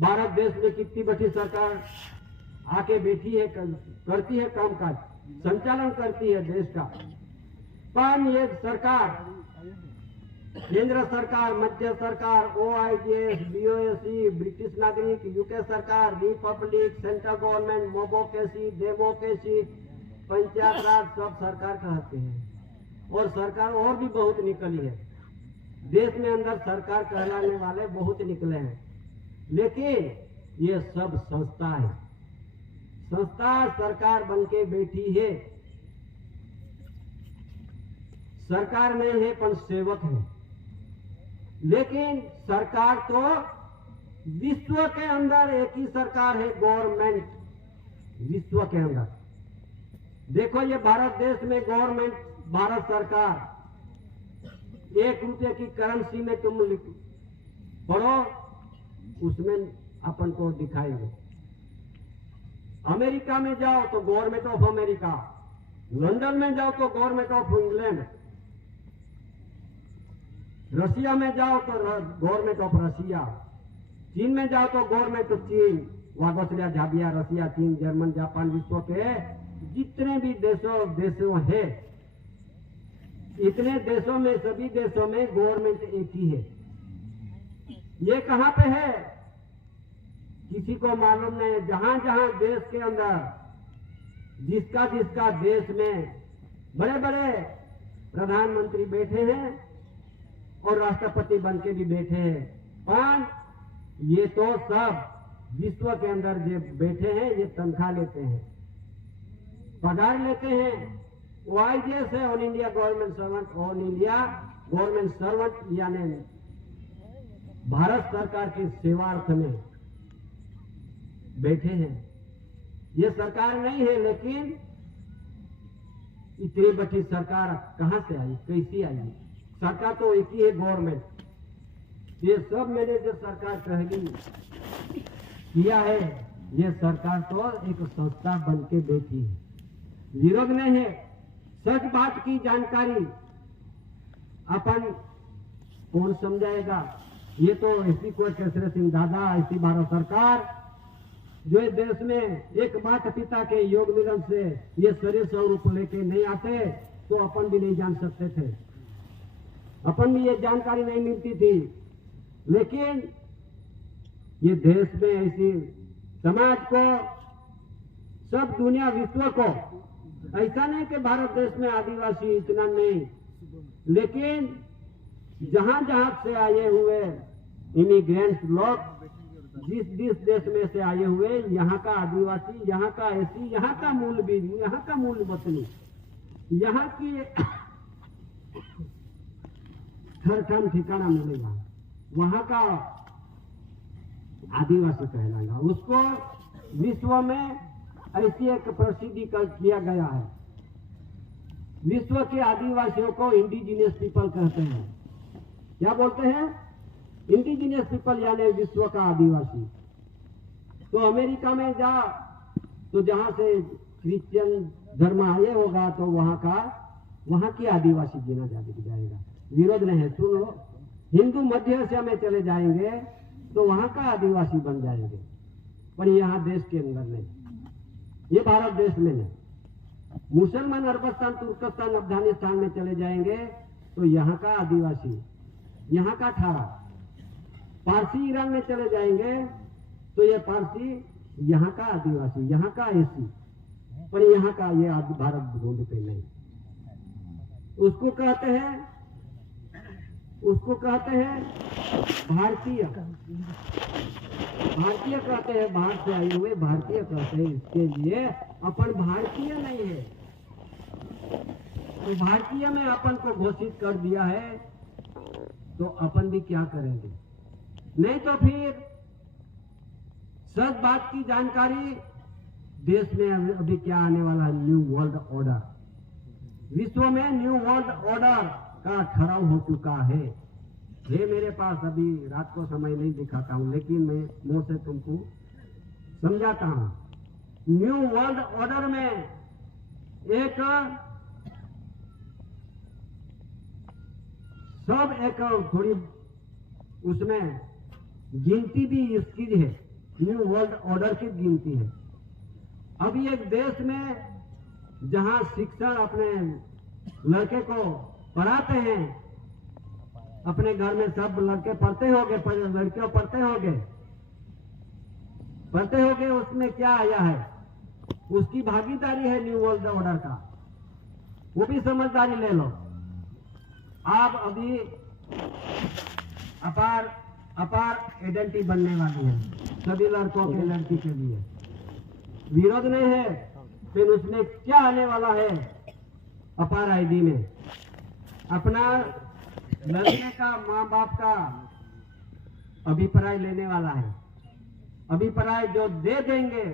भारत देश में कितनी बड़ी सरकार आके बैठी है, करती है कामकाज, संचालन करती है देश का। पर ये सरकार केंद्र सरकार, मध्य सरकार, OIGS, BOSC, ब्रिटिश नागरिक, UK सरकार, republic, central government, mobocracy, democracy, panchayat raj, सब सरकार कहते हैं। और सरकार और भी बहुत निकली है, देश में अंदर सरकार कहलाने वाले बहुत निकले हैं, लेकिन ये सब संस्था है। संस्था सरकार बन के बैठी है, सरकार नहीं है पर सेवक है। लेकिन सरकार तो विश्व के अंदर एक ही सरकार है, गवर्नमेंट, विश्व के अंदर। देखो ये भारत देश में गवर्नमेंट, भारत सरकार, 1 रुपये की करेंसी में तुम पढ़ो, उसमें अपन को दिखाएंगे। अमेरिका में जाओ तो गवर्नमेंट ऑफ अमेरिका, लंदन में जाओ तो गवर्नमेंट ऑफ इंग्लैंड, रशिया में जाओ तो गवर्नमेंट ऑफ रशिया, चीन में जाओ तो गवर्नमेंट ऑफ चीन, वागोसरिया, झाबिया, रशिया, चीन, जर्मन, जापान, विश्व के जितने भी देशों है, इतने देशों में, सभी देशों में गवर्नमेंट एक ही है। ये कहां पे है किसी को मालूम नहीं। जहां जहां देश के अंदर जिसका जिसका देश में बड़े बड़े प्रधानमंत्री बैठे हैं और राष्ट्रपति बन के भी बैठे हैं, पर ये तो सब विश्व के अंदर जो बैठे हैं ये तनख्वाह लेते हैं, पगार लेते हैं। OIGS है, all India government servant, all India government servant, यानी भारत सरकार के सेवार्थ में बैठे हैं। ये सरकार नहीं है, लेकिन इतनी बड़ी सरकार कहां से आई, कैसी आई? सरकार तो एक ही है, गवर्नमेंट। ये सब मैंने जो सरकार कहली किया है, ये सरकार तो एक संस्था बन के बैठी है, विरोध नहीं है। सच बात की जानकारी अपन कौन समझाएगा? ये तो ऐसी कोई केसरी सिंह दादा, ऐसी भारत सरकार जो इस देश में एक माता पिता के योग निधन से ये सारे स्वरूप लेके नहीं आते तो अपन भी नहीं जान सकते थे, अपन भी ये जानकारी नहीं मिलती थी। लेकिन ये देश में ऐसी समाज को, सब दुनिया विश्व को, ऐसा नहीं कि भारत देश में आदिवासी इतना नहीं, लेकिन जहां जहां से आए हुए इमिग्रेंट्स लोग, जिस जिस देश में से आए हुए, यहाँ का आदिवासी, यहाँ का ऐसी, यहाँ का मूल बीज, यहाँ का मूल वतनी, यहाँ की हर काम ठिकाना मिलेगा, वहां का आदिवासी कहलाएगा। उसको विश्व में ऐसी एक प्रसिद्धि किया गया है। विश्व के आदिवासियों को इंडिजिनियस पीपल कहते हैं। क्या बोलते हैं? इंडिजिनियस पीपल, यानी विश्व का आदिवासी। तो अमेरिका में जा तो जहां से क्रिश्चियन धर्म आए होगा तो वहां की आदिवासी गिना जाएगा। विरोध नहीं है, सुन लो। हिंदू मध्य एशिया में चले जाएंगे तो वहां का आदिवासी बन जाएंगे, पर यहाँ देश के अंदर नहीं, ये भारत देश में नहीं। मुसलमान अरबस्तान, तुर्कस्तान, अफगानिस्तान में चले जाएंगे तो यहाँ का आदिवासी, यहाँ का ठाड़ा। पारसी ईरान में चले जाएंगे तो ये पारसी, यहाँ का आदिवासी, यहाँ का एसी, पर यहाँ का ये भारत भूमि पे नहीं। उसको कहते हैं भारतीय। भारतीय कहते हैं, बाहर से आए हुए भारतीय कहते हैं। इसके लिए अपन भारतीय नहीं है, तो भारतीय में अपन को घोषित कर दिया है, तो अपन भी क्या करेंगे? नहीं तो फिर सच बात की जानकारी, देश में अभी क्या आने वाला है, न्यू वर्ल्ड ऑर्डर। विश्व में न्यू वर्ल्ड ऑर्डर का ठहराव हो चुका है। ये मेरे पास अभी रात को समय नहीं दिखाता हूं, लेकिन मैं मुंह से तुमको समझाता हूं। न्यू वर्ल्ड ऑर्डर में एक सब एक थोड़ी उसमें गिनती भी इसकी है, न्यू वर्ल्ड ऑर्डर की गिनती है। अभी एक देश में जहां शिक्षक अपने लड़के को पढ़ाते हैं अपने घर में सब लड़के पढ़ते होंगे, लड़कियों पढ़ते होंगे। उसमें क्या आया है, उसकी भागीदारी है न्यू वर्ल्ड ऑर्डर का, वो भी समझदारी ले लो। आप अभी अपार आइडेंटिटी बनने वाली है सभी लड़कों के, लड़की के लिए विरोध नहीं है, फिर उसमें क्या आने वाला है अपार आईडी में, अपना लड़के का माँ बाप का अभिप्राय लेने वाला है। अभिप्राय जो दे देंगे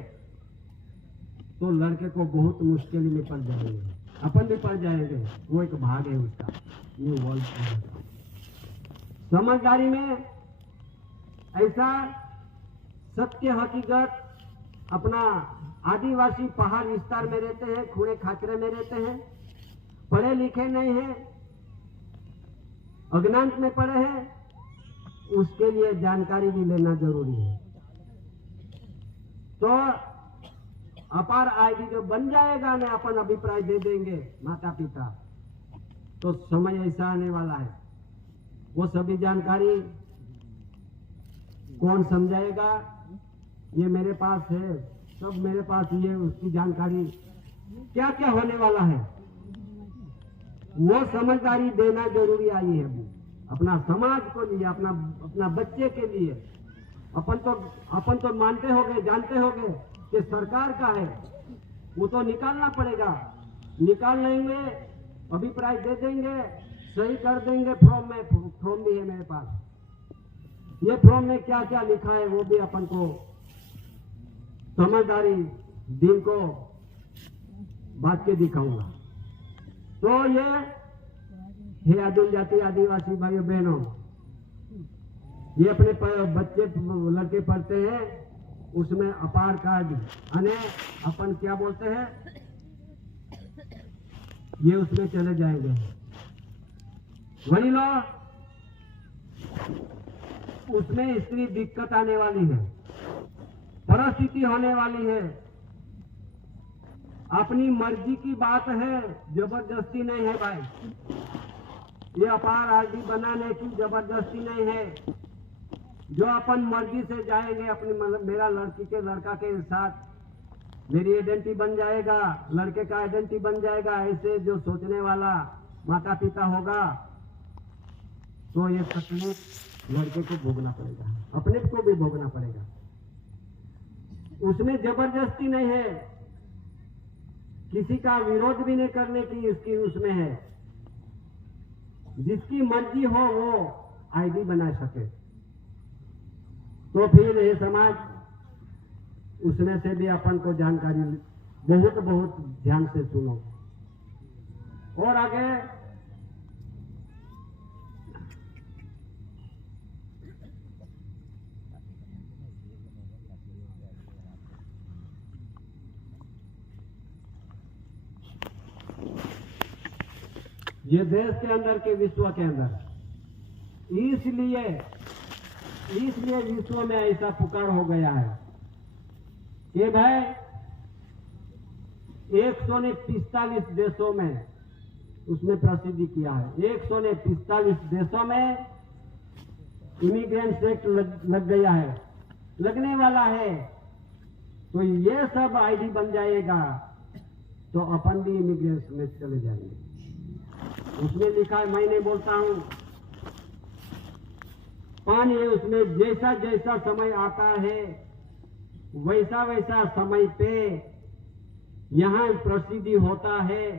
तो लड़के को बहुत मुश्किल में पड़ जाएंगे, अपन भी पड़ जाएंगे। वो एक भाग है उसका न्यू वर्ल्ड ऑर्डर। समझदारी में ऐसा सत्य हकीकत, अपना आदिवासी पहाड़ विस्तार में रहते हैं, खूड़े खाचरे में रहते हैं, पढ़े लिखे नहीं हैं, अज्ञात में पड़े हैं, उसके लिए जानकारी भी लेना जरूरी है। तो अपार आईडी जो बन जाएगा ना, अपन अभिप्राय दे देंगे माता पिता, तो समय ऐसा आने वाला है, वो सभी जानकारी कौन समझाएगा, ये मेरे पास है, सब मेरे पास, ये उसकी जानकारी क्या क्या होने वाला है, वो समझदारी देना जरूरी आई है। अपना समाज को लिए, अपना बच्चे के लिए। अपन तो मानते होंगे, जानते होंगे कि सरकार का है, वो तो निकालना पड़ेगा, निकाल लेंगे, अभिप्राय दे देंगे, सही कर देंगे। फॉर्म भी है मेरे पास, ये फॉर्म में क्या क्या लिखा है वो भी अपन को समझदारी दिन को बात के दिखाऊंगा। तो ये हे आदिम जाति आदिवासी भाइयों बहनों, ये अपने बच्चे लड़के पढ़ते हैं, उसमें अपार कार्ड अने अपन क्या बोलते हैं, ये उसमें चले जाएंगे। वही लो, उसमें इतनी दिक्कत आने वाली है, परिस्थिति होने वाली है, अपनी मर्जी की बात है, जबरदस्ती नहीं है भाई। ये अपार आईडी बनाने की जबरदस्ती नहीं है, जो अपन मर्जी से जाएंगे, अपनी मेरा लड़की के लड़का के साथ मेरी आइडेंटिटी बन जाएगा, लड़के का आइडेंटिटी बन जाएगा, ऐसे जो सोचने वाला माता पिता होगा तो ये तकलीफ लड़के को भोगना पड़ेगा, अपने को भी भोगना पड़ेगा। उसमें जबरदस्ती नहीं है, किसी का विरोध भी नहीं करने की इसकी उसमें है, जिसकी मर्जी हो वो आईडी बना सके। तो फिर ये समाज, उसमें से भी अपन को जानकारी बहुत बहुत ध्यान से सुनो। और आगे ये देश के अंदर के विश्व के अंदर, इसलिए विश्व में ऐसा पुकार हो गया है कि भाई 145 देशों में उसने प्रसिद्धि किया है, 145 देशों में इमिग्रेंट एक्ट लग गया है, लगने वाला है। तो ये सब आईडी बन जाएगा तो अपन भी इमिग्रेंट में चले जाएंगे। उसमें लिखा है, मैं नहीं बोलता हूं, पानी है उसमें, जैसा जैसा समय आता है वैसा वैसा समय पे यहां प्रसिद्धि होता है।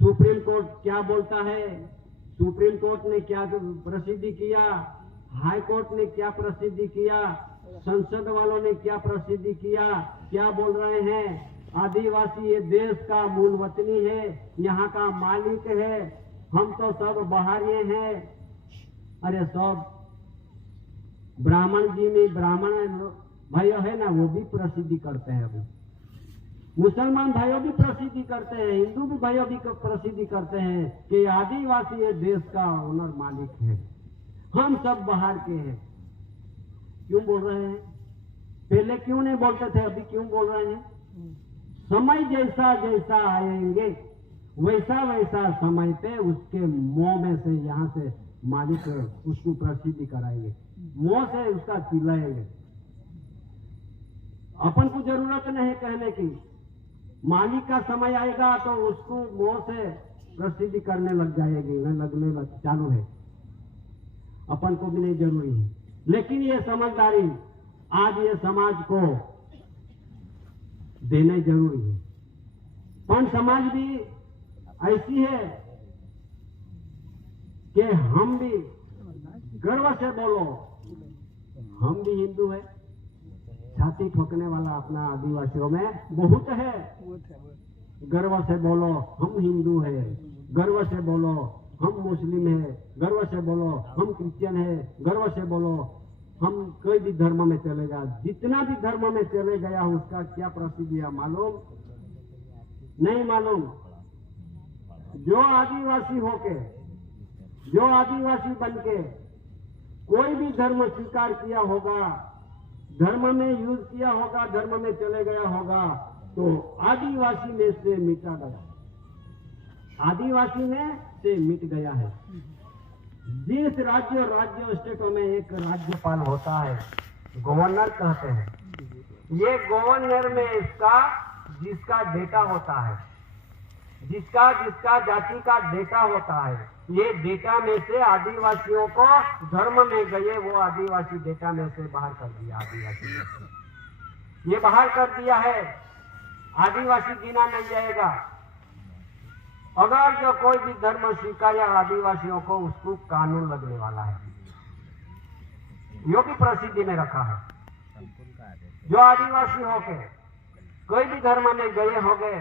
सुप्रीम कोर्ट क्या बोलता है, सुप्रीम कोर्ट ने क्या प्रसिद्धि किया, हाई कोर्ट ने क्या प्रसिद्धि किया, संसद वालों ने क्या प्रसिद्धि किया, क्या बोल रहे हैं। आदिवासी ये देश का मूल वतनी है, यहाँ का मालिक है, हम तो सब बाहरिये हैं। अरे सब ब्राह्मण जी में ब्राह्मण भाइयों है ना, वो भी प्रसिद्धि करते हैं, अभी मुसलमान भाइयों भी प्रसिद्धि करते हैं, हिंदू भी भाइयों भी प्रसिद्धि करते हैं कि आदिवासी ये देश का ओनर मालिक है, हम सब बाहर के हैं। क्यों बोल रहे हैं? पहले क्यों नहीं बोलते थे, अभी क्यों बोल रहे हैं? समय जैसा जैसा आएंगे वैसा वैसा समय पे उसके मुंह में से यहाँ से मालिक उसको प्रसिद्धि कराएंगे, मुंह से उसका चिल्लाएंगे। अपन को जरूरत नहीं कहने की, मालिक का समय आएगा तो उसको मुंह से प्रसिद्धि करने लग जाएगी, लगने चालू है। अपन को भी नहीं जरूरी है, लेकिन ये समझदारी आज ये समाज को देना जरूरी है। पण समाज भी ऐसी है कि हम भी गर्व से बोलो हम भी हिंदू है। छाती ठोकने वाला अपना आदिवासियों में बहुत है। गर्व से बोलो हम हिंदू है, गर्व से बोलो हम मुस्लिम है, गर्व से बोलो हम क्रिश्चियन है, गर्व से बोलो हम कोई भी धर्म में चले गया, जितना भी धर्म में चले गया उसका क्या प्रसिद्धि है मालूम नहीं? मालूम। जो आदिवासी होके, जो आदिवासी बनके कोई भी धर्म स्वीकार किया होगा, धर्म में यूज किया होगा, धर्म में चले गया होगा, तो आदिवासी में से मिटा गया, आदिवासी में से मिट गया है। जिस राज्य स्टेटों में एक राज्यपाल होता है, गवर्नर कहते हैं, ये गवर्नर में इसका जिसका डेटा होता है, जिसका जाति का डेटा होता है, ये डेटा में से आदिवासियों को धर्म में गए वो आदिवासी डेटा में से बाहर कर दिया। आदिवासी में से ये बाहर कर दिया है, आदिवासी गिना नहीं जाएगा। अगर जो कोई भी धर्म स्वीकार या आदिवासियों को, उसको कानून लगने वाला है। यो भी प्रसिद्धि में रखा है। जो आदिवासी होके कोई भी धर्म में गए होंगे,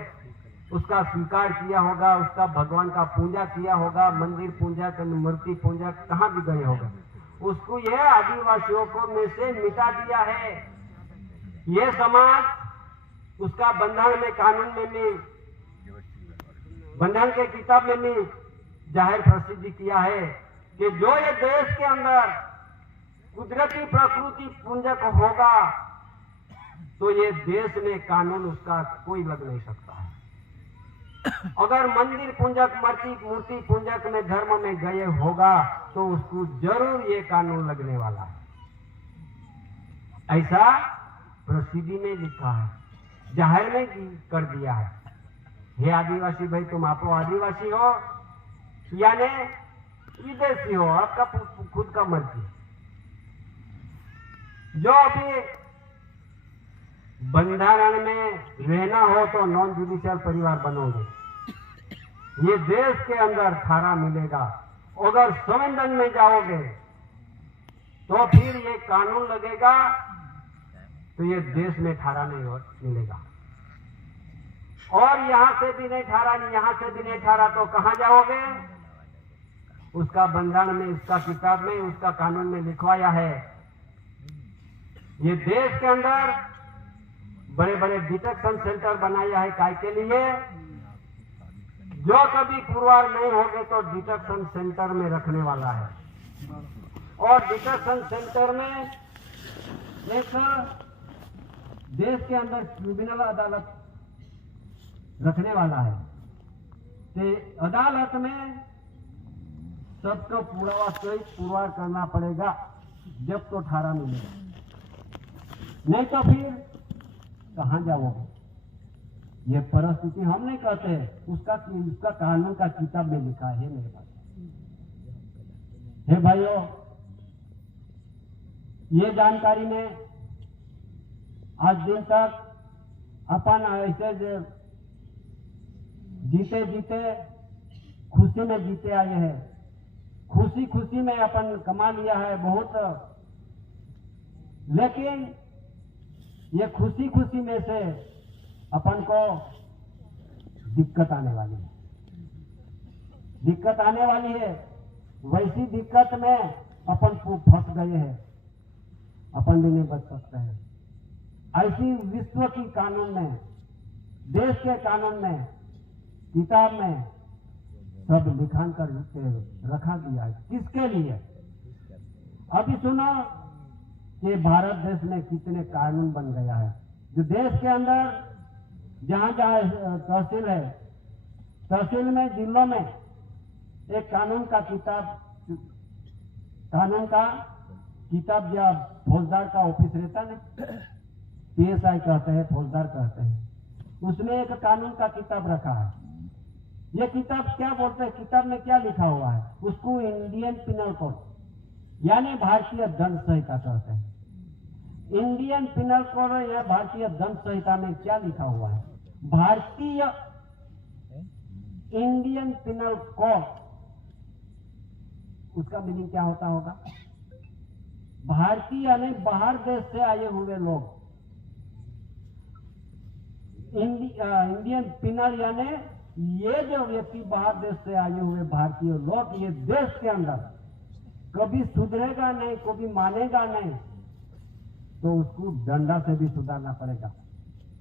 उसका स्वीकार किया होगा, उसका भगवान का पूजा किया होगा, मंदिर पूजा, मूर्ति पूजा, कहाँ भी गए होंगे, उसको यह आदिवासियों को में से मिटा दिया है। ये समाज उसका बंधन में, कानून में नहीं, बंधन के किताब में भी जाहिर प्रसिद्धि किया है कि जो ये देश के अंदर कुदरती प्रकृति पूजक होगा तो ये देश में कानून उसका कोई लग नहीं सकता है। अगर मंदिर पूजक, मूर्ति पूजक में धर्म में गए होगा तो उसको जरूर ये कानून लगने वाला है। ऐसा प्रसिद्धि में लिखा है, जाहिर में कर दिया है। हे आदिवासी भाई, तुम आपो आदिवासी हो यानी विदेशी हो, आपका खुद का मर्जी। जो अभी बंधारण में रहना हो तो नॉन जुडिशियल परिवार बनोगे, ये देश के अंदर थारा मिलेगा। अगर संविधान में जाओगे तो फिर ये कानून लगेगा, तो ये देश में थारा नहीं मिलेगा। और यहां से भी नहीं थारा, यहां से भी नहीं थारा, तो कहां जाओगे? उसका बंधन में, उसका किताब में, उसका कानून में लिखवाया है। ये देश के अंदर बड़े बड़े डिटेक्शन सेंटर बनाया है, काय के लिए? जो कभी पुरवार नहीं होंगे तो डिटेक्शन सेंटर में रखने वाला है। और डिटेक्शन सेंटर में एक देश के अंदर ट्रिब्यूनल अदालत रखने वाला है। तो अदालत में सबको पुरावा सहित पुरवार करना पड़ेगा, जब तो थारा मिलेगा, नहीं तो फिर कहां जाओगे? ये परिस्थिति हम नहीं कहते, उसका कानून का किताब में लिखा है मेरे पास। हे भाइयों, ये जानकारी में आज दिन तक अपन ऐसे जीते जीते खुशी में जीते आए हैं, खुशी खुशी में अपन कमा लिया है बहुत। लेकिन ये खुशी खुशी में से अपन को दिक्कत आने वाली है, दिक्कत आने वाली है। वैसी दिक्कत में अपन को फंस गए हैं, अपन भी नहीं बच सकते हैं। ऐसी विश्व की कानून में, देश के कानून में, किताब में सब लिखान कर रखा गया है। किसके लिए? अभी सुनो कि भारत देश में कितने कानून बन गया है। जो देश के अंदर जहां जहां तहसील है, तहसील में, जिलों में एक कानून का किताब कानून का किताब जब फौजदार का ऑफिस रहता ना, PSI कहते हैं, फौजदार कहते हैं, उसमें एक कानून का किताब रखा है। ये किताब क्या बोलते हैं, किताब में क्या लिखा हुआ है, उसको इंडियन पिनल कोड यानी भारतीय दंड संहिता कहते हैं। इंडियन पिनल कोड या भारतीय दंड संहिता में क्या लिखा हुआ है, भारतीय इंडियन पिनल कोड, उसका मीनिंग क्या होता होगा, भारतीय यानी बाहर देश से आए हुए लोग, इंडियन पिनल यानी ये जो व्यक्ति बाहर देश से आए हुए भारतीय लोग, ये देश के अंदर कभी सुधरेगा नहीं, कभी मानेगा नहीं, तो उसको डंडा से भी सुधारना पड़ेगा,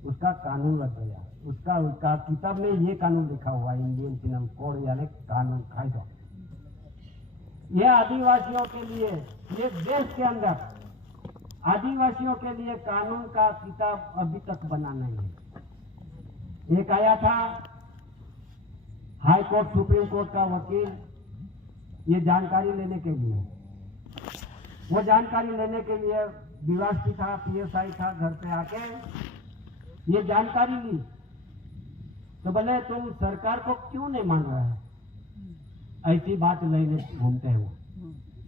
उसका कानून लग गया। उसका किताब में ये कानून लिखा हुआ है, इंडियन पिनल कोड यानी कानून कायदा। ये आदिवासियों के लिए, ये देश के अंदर आदिवासियों के लिए कानून का किताब अभी तक बना नहीं है। एक आया था हाई कोर्ट, सुप्रीम कोर्ट का वकील, ये जानकारी लेने के लिए, वो जानकारी लेने के लिए डीवाईएसपी था, PSI था, घर पे आके ये जानकारी ली, तो बोले तुम सरकार को क्यों नहीं मान रहे हैं, ऐसी बात लेने घूमते हैं, वो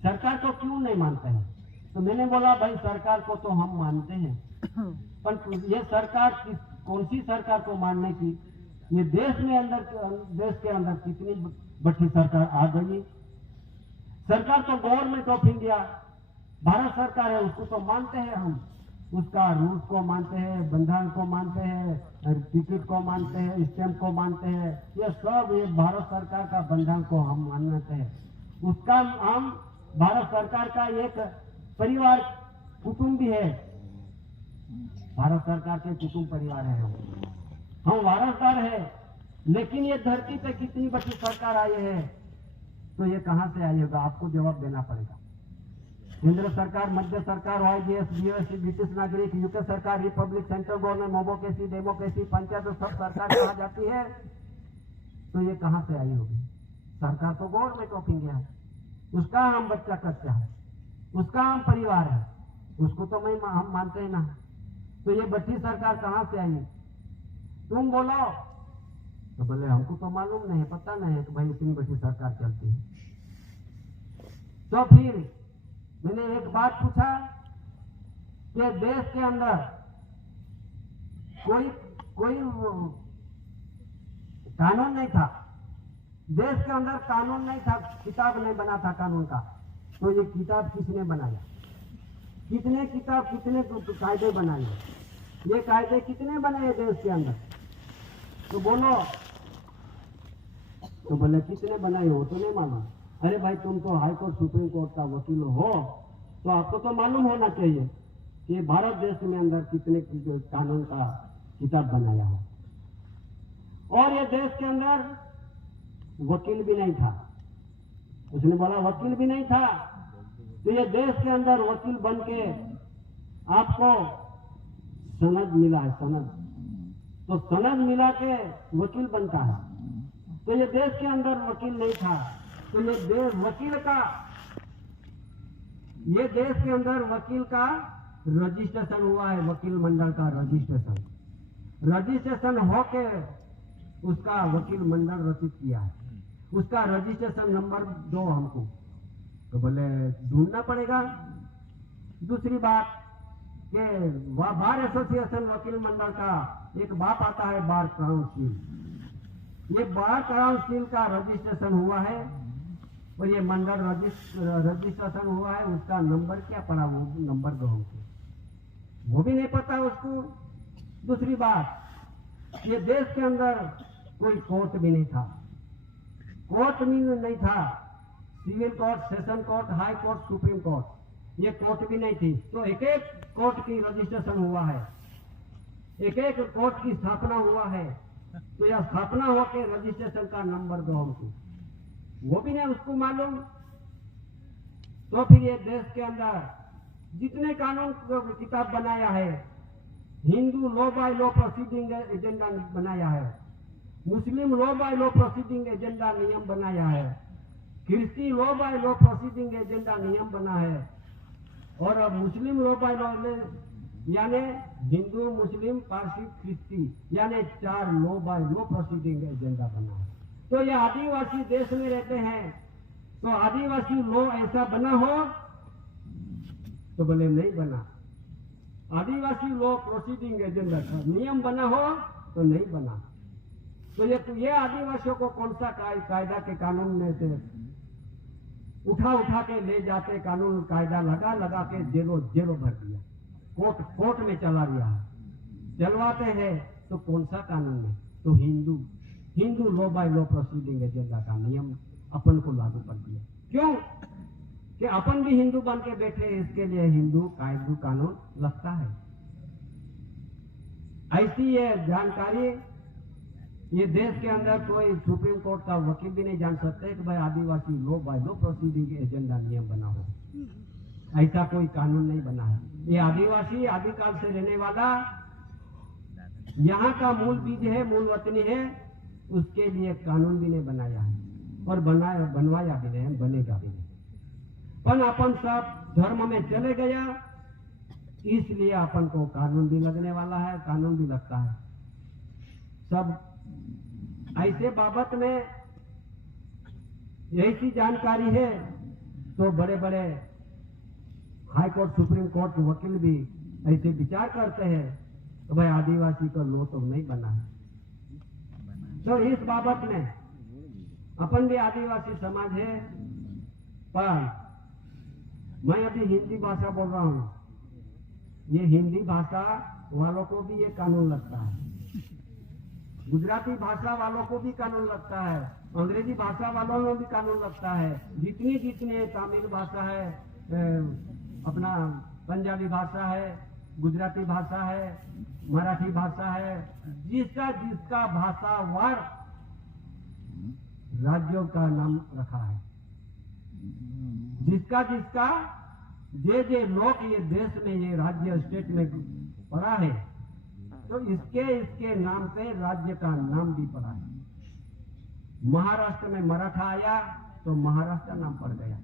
सरकार को क्यों नहीं मानते हैं। तो मैंने बोला भाई सरकार को तो हम मानते हैं, पर ये सरकार कौन सी सरकार को मानने की, ये देश के अंदर कितनी बड़ी सरकार आ गई। सरकार तो गवर्नमेंट ऑफ इंडिया भारत सरकार है, उसको तो मानते हैं हम, उसका रूल्स को मानते हैं, बंधारण को मानते हैं, टिकट को मानते हैं, स्टैम्प को मानते हैं, ये सब ये भारत सरकार का बंधारण को हम मानते हैं। उसका हम भारत सरकार का एक परिवार कुटुंब भी है, भारत सरकार के कुटुंब परिवार है, हम वारसदार है। लेकिन ये धरती पे कितनी बड़ी सरकार आई है, तो ये कहां से आई होगा, आपको जवाब देना पड़ेगा। केंद्र सरकार, मध्य सरकार, OIGS, BOS, ब्रिटिश नागरिक, यूके सरकार, republic, central government, mobocracy, democracy, panchayat, सब सरकार कहा जाती है, तो ये कहां से आई होगी। सरकार तो गवर्नमेंट ऑफ इंडिया है, उसका हम बच्चा कच्चा है, उसका हम परिवार है, उसको तो हम मानते हैं ना। तो ये बड़ी सरकार कहां से आई, तुम बोलो, तो बोले हमको तो मालूम नहीं, पता नहीं है कि भाई इतनी बड़ी सरकार चलती है। तो फिर मैंने एक बात पूछा कि देश के अंदर कोई कानून नहीं था, देश के अंदर कानून नहीं था, किताब नहीं बना था कानून का, तो ये किताब किसने बनाया, कितने किताब, कितने कायदे बनाए, ये कायदे कितने बनाए देश के अंदर, तो बोलो, तो बोले कितने बनाए हो तो नहीं मालूम। अरे भाई तुम तो हाई कोर्ट, सुप्रीम कोर्ट का वकील हो, तो आपको तो मालूम होना चाहिए कि भारत देश में अंदर कितने कानून का किताब बनाया हो। और ये देश के अंदर वकील भी नहीं था, उसने बोला वकील भी नहीं था, तो ये देश के अंदर वकील बन के आपको सनद मिला है, सनद, तो सनद मिला के वकील बनता है। तो ये देश के अंदर वकील नहीं था, तो ये देश वकील का, ये देश के अंदर वकील का रजिस्ट्रेशन हुआ है, वकील मंडल का रजिस्ट्रेशन होके उसका वकील मंडल रचित किया है, उसका रजिस्ट्रेशन नंबर दो हमको, तो बोले ढूंढना पड़ेगा। दूसरी बात कि बार एसोसिएशन वकील मंडल का एक बाप आता है, बार काउंसिल, ये बार काउंसिल का रजिस्ट्रेशन हुआ है और ये मंडल रजिस्ट्रेशन हुआ है, उसका नंबर क्या पड़ा, वो नंबर दो हमको, वो भी नहीं पता उसको। दूसरी बात, ये देश के अंदर कोई कोर्ट भी नहीं था, कोर्ट भी नहीं था, civil court, session court, high court, supreme court, ये कोर्ट भी नहीं थी। तो एक एक कोर्ट की रजिस्ट्रेशन हुआ है, एक एक कोर्ट की स्थापना हुआ है, तो यह स्थापना होकर रजिस्ट्रेशन का नंबर दो हमको, वो भी नहीं उसको मालूम। तो फिर ये देश के अंदर जितने कानून किताब बनाया है, Hindu law by law proceeding agenda बनाया है, मुस्लिम law by law proceeding agenda नियम बनाया है, Christian law by law proceeding agenda नियम बना है, और अब मुस्लिम लॉ बाय लॉ यानी हिंदू, मुस्लिम, पारसी, क्रिश्ची यानी 4 law by law proceeding agenda बना है। तो ये आदिवासी देश में रहते हैं, तो आदिवासी लॉ ऐसा बना हो तो बोले नहीं बना। आदिवासी लॉ प्रोसीडिंग एजेंडा का नियम बना हो तो नहीं बना। तो ये आदिवासियों को कौन सा कायदा के कानून में से उठा के ले जाते, कानून कायदा लगा के जेलों भर दिया, कोर्ट में चला दिया, चलवाते हैं। तो कौन सा कानून में? तो Hindu law by law proceeding agenda का नियम अपन को लागू कर दिया। क्यों? कि अपन भी हिंदू बन के बैठे, इसके लिए हिंदू कानून लगता है। ऐसी ये जानकारी ये देश के अंदर कोई सुप्रीम कोर्ट का वकील भी नहीं जान सकते कि भाई आदिवासी law by law proceeding agenda नियम बना हो। ऐसा कोई कानून नहीं बना है। ये आदिवासी आदिकाल से रहने वाला यहाँ का मूल बीज है, मूल वतनी है, उसके लिए कानून भी नहीं बनाया है, और बनवाया भी नहीं, बनेगा भी नहीं। पर अपन सब धर्म में चले गया, इसलिए अपन को कानून भी लगने वाला है, कानून भी लगता है। सब ऐसे बाबत में ऐसी जानकारी है तो बड़े बड़े हाई कोर्ट, सुप्रीम कोर्ट वकील भी ऐसे विचार करते हैं तो भाई आदिवासी का लॉ तो नहीं बना है। तो इस बाबत में अपन भी आदिवासी समाज है, पर मैं अभी हिंदी भाषा बोल रहा हूँ। ये हिंदी भाषा वालों को भी ये कानून लगता है, गुजराती भाषा वालों को भी कानून लगता है, अंग्रेजी भाषा वालों में भी कानून लगता है, जितनी तमिल भाषा है, अपना पंजाबी भाषा है, गुजराती भाषा है, मराठी भाषा है, जिसका भाषावार राज्यों का नाम रखा है, जिसका जे लोग ये देश में, ये राज्य स्टेट में पड़ा है, तो इसके नाम पे राज्य का नाम भी पड़ा है। महाराष्ट्र में मराठा आया तो महाराष्ट्र नाम पड़ गया,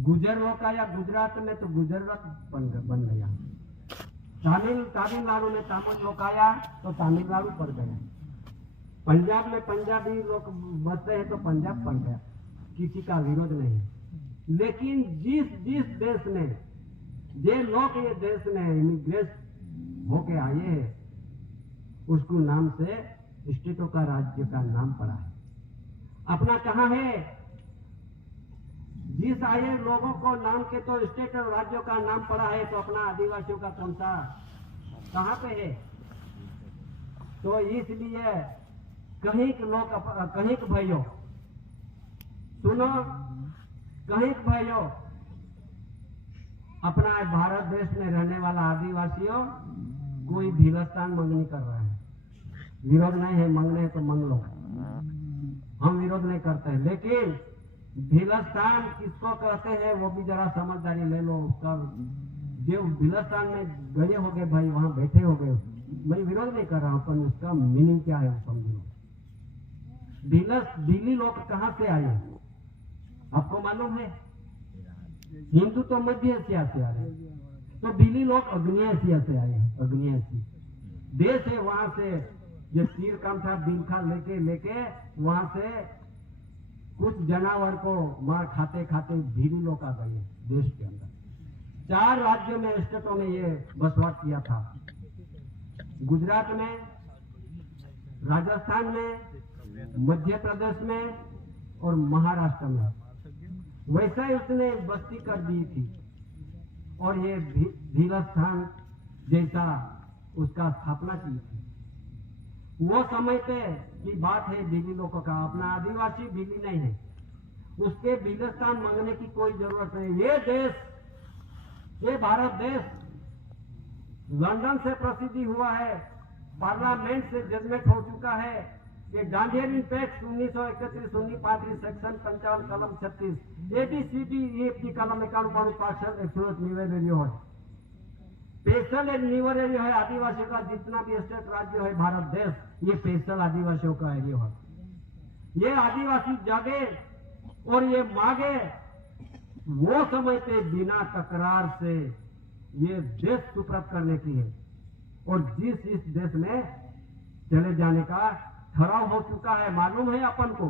गुजर लोग आया गुजरात में तो गुजरात बन गया, तमिलनाडु में तमिल लोग आया तो तमिलनाडु पड़ गया, पंजाब में पंजाबी लोग बसते हैं तो पंजाब पड़ गया। किसी का विरोध नहीं, लेकिन जिस देश में जे लोग ये देश में इमिग्रेट होके आए हैं, उसको नाम से स्टेटों का राज्य का नाम पड़ा है। अपना कहाँ है? जिस आए लोगों को नाम के तो स्टेट और राज्यों का नाम पड़ा है, तो अपना आदिवासियों का कौन सा कहाँ पे है? तो इसलिए कहीं भाइयों सुनो, कहीं भाइयों, अपना भारत देश में रहने वाला आदिवासियों कोई भीलस्तान मंगनी कर रहा है, विरोध नहीं है, मांगने तो मांग लो, हम विरोध नहीं करते हैं। लेकिन भीलस्तान किसको कहते हैं वो भी जरा समझदारी ले लो। उसका जो भीलस्तान में गए हो गए भाई, वहां बैठे हो गए, मैं विरोध नहीं कर रहा हूं, पर उसका मीनिंग क्या है समझ लो। दिल्ली लोग कहाँ से आए आपको मालूम है? हिंदू तो मध्य एशिया से आए, तो दिल्ली लोग अग्नि एशिया से आए हैं। अग्नि एशिया देश है, वहां से जो तीर कामठा बिलखा लेके वहां से कुछ जानवर को मार खाते दिल्ली लोग आ गए देश के अंदर। 4 राज्यों में, स्टेटों में ये बसवास किया था, गुजरात में, राजस्थान में, मध्य प्रदेश में और महाराष्ट्र में। वैसा ही उसने बस्ती कर दी थी, और ये भीलस्थान जैसा उसका स्थापना की थी। वो समय पे की बात है दिल्ली लोगों का, अपना आदिवासी दिल्ली नहीं है, उसके भीलस्थान मांगने की कोई जरूरत नहीं। ये देश, ये भारत देश लंदन से प्रसिद्धि हुआ है, पार्लियामेंट से जजमेंट हो चुका है कि गांधीयन पैक्ट 1931 सेक्शन 55 कलम 36 ABCD कलम 91 પાછળ 101 નિવેદન હોય, स्पेशल निवेदन है आदिवासियों का। जितना भी स्टेट राज्य है भारत देश, ये स्पेशल आदिवासियों का एरिया है। ये आदिवासी जगह और ये मांगे वो समय पे बिना तकरार से ये देश सुप्रत करने की है। और जिस इस देश में चले जाने का ठहराव हो चुका है, मालूम है अपन को।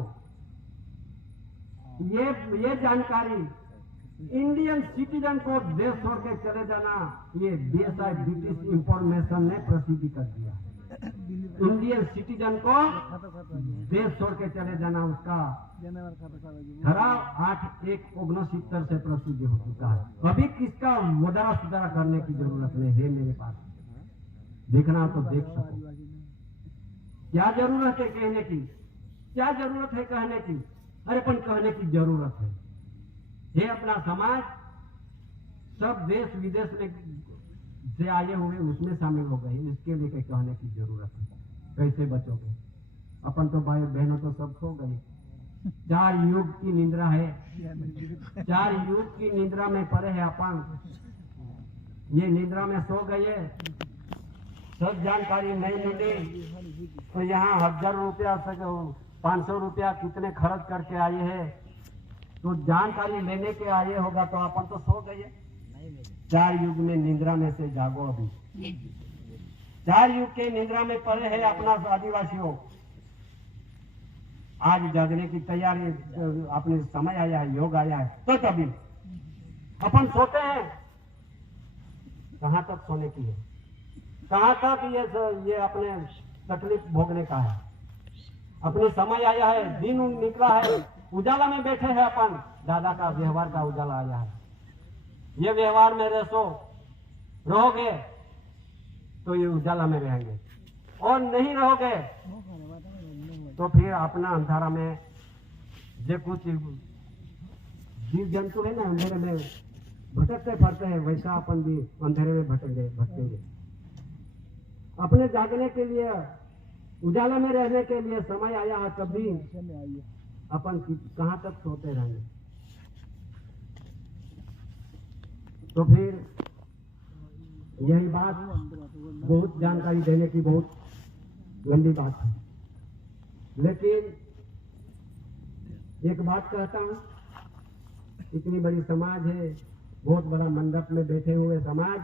ये जानकारी इंडियन सिटीजन को देश छोड़ के चले जाना, ये बीएसआई ब्रिटिश इंफॉर्मेशन ने प्रसिद्ध कर दिया। इंडियन सिटीजन को देश छोड़ के चले जाना, उसका ठराव 8/1/69 से प्रसिद्ध हो चुका है। अभी किसका मुद्रा सुधारा करने की जरूरत नहीं है। मेरे पास देखना तो देख सको। क्या जरूरत है कहने की? क्या जरूरत है कहने की? अरे पण कहने की जरूरत है। ये अपना समाज सब देश विदेश में से आए हुए उसमें शामिल हो गए, इसके लिए कहने की जरूरत है। कैसे बचोगे? अपन तो भाई बहनों तो सब सो गए। 4 युग की निद्रा है, 4 युग की निद्रा में पड़े है अपन। ये निद्रा में सो गए, सब जानकारी नहीं मिली तो यहाँ 1000 रुपया 500 रुपया कितने खर्च करके आए हैं, तो जानकारी लेने के आए होगा तो अपन तो सो गए। 4 युग में निद्रा में से जागो। अभी 4 युग के निद्रा में पड़े हैं अपना आदिवासियों। आज जागने की तैयारी, अपने समय आया है, योग आया है, तो तभी अपन सोते हैं। कहां तक सोने की है? कहां तक ये अपने तकलीफ भोगने का है? अपने समय आया है, दिन निकला है, उजाला में बैठे हैं अपन। दादा का व्यवहार का उजाला आया है। ये व्यवहार में रहोगे तो ये उजाला में रहेंगे, और नहीं रहोगे तो फिर अपना अंधारा में जो कुछ जीव जंतु है ना अंधेरे में भटकते फिरते हैं, वैसा अपन भी अंधेरे में भटकेंगे। अपने जागने के लिए, उजाला में रहने के लिए समय आया है, तभी अपन कहां तक सोते रहेंगे? तो फिर यही बात बहुत जानकारी देने की बहुत लंबी बात है, लेकिन एक बात कहता हूं। इतनी बड़ी समाज है, बहुत बड़ा मंडप में बैठे हुए समाज,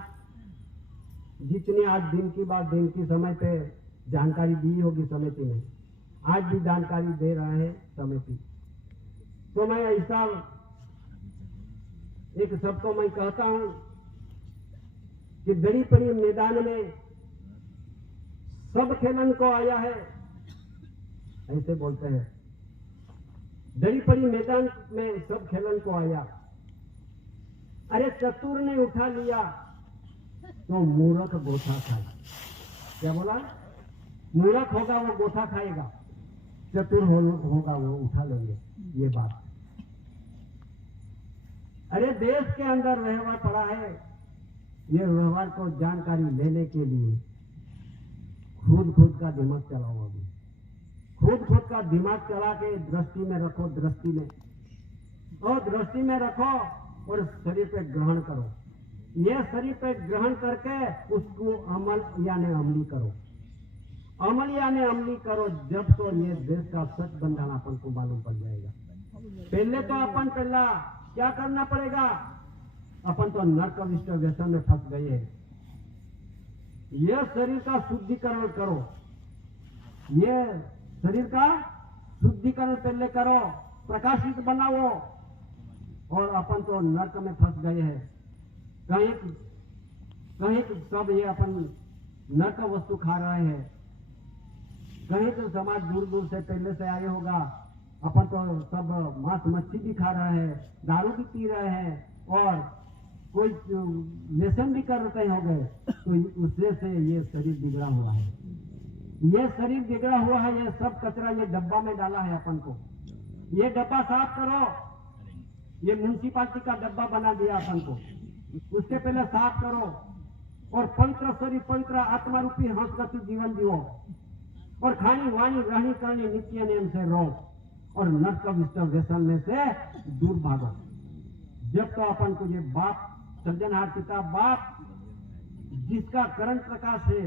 जितनी आज दिन की बात दिन की समय पे जानकारी दी होगी समिति ने, आज भी जानकारी दे रहा है समिति। तो मैं ऐसा एक सबको मैं कहता हूं कि बड़ी पड़ी मैदान में सब खेलन को आया है, ऐसे बोलते हैं। दड़ी पड़ी मैदान में सब खेलन को आया। अरे चतुर ने उठा लिया तो मूर्ख गोथा खाए। क्या बोला? मूर्ख होगा वो गोथा खाएगा, चतुर होगा वो उठा लेंगे। ये बात, अरे देश के अंदर व्यवहार पड़ा है। ये व्यवहार को जानकारी लेने के लिए खुद का दिमाग चलाओ। अभी खुद का दिमाग चला के दृष्टि में रखो, दृष्टि में रखो और शरीर पे ग्रहण करो। ये शरीर पे ग्रहण करके उसको अमल यानी अमली करो, अमल यानी अमली करो। जब तो ये देश का सच बंधन अपन को मालूम पड़ जाएगा। पहले तो अपन पहला क्या करना पड़ेगा? अपन तो नरक विष्ट व्यसन में फंस गए हैं। यह शरीर का शुद्धिकरण करो, ये शरीर का शुद्धिकरण पहले करो, प्रकाशित बनाओ। और अपन तो नरक में फंस गए हैं। कहीं सब ये अपन नरक वस्तु खा रहे हैं, कहीं तो समाज दूर दूर से पहले से आए होगा। अपन तो सब मांस मच्छी भी खा रहे हैं, दारू भी पी रहे हैं, और कोई व्यसन भी कर रहे हो गए। तो उससे से ये शरीर बिगड़ा हुआ है। ये शरीर बिगड़ा हुआ है, ये सब कचरा ये डब्बा में डाला है अपन को। ये डब्बा साफ करो। ये म्यूनिसिपालिटी का डब्बा बना दिया अपन को, उसके पहले साफ करो और पवित्र शरीर पवित्र आत्मा रूपी हंसगति जीवन जियो और खानी वाणी रहनी करनी नित्य नियम से रहो और नरक विष्ट व्यसन में से दूर भागो। जब तो अपन को ये बाप सृजनहार पिता बाप जिसका करण प्रकाश है,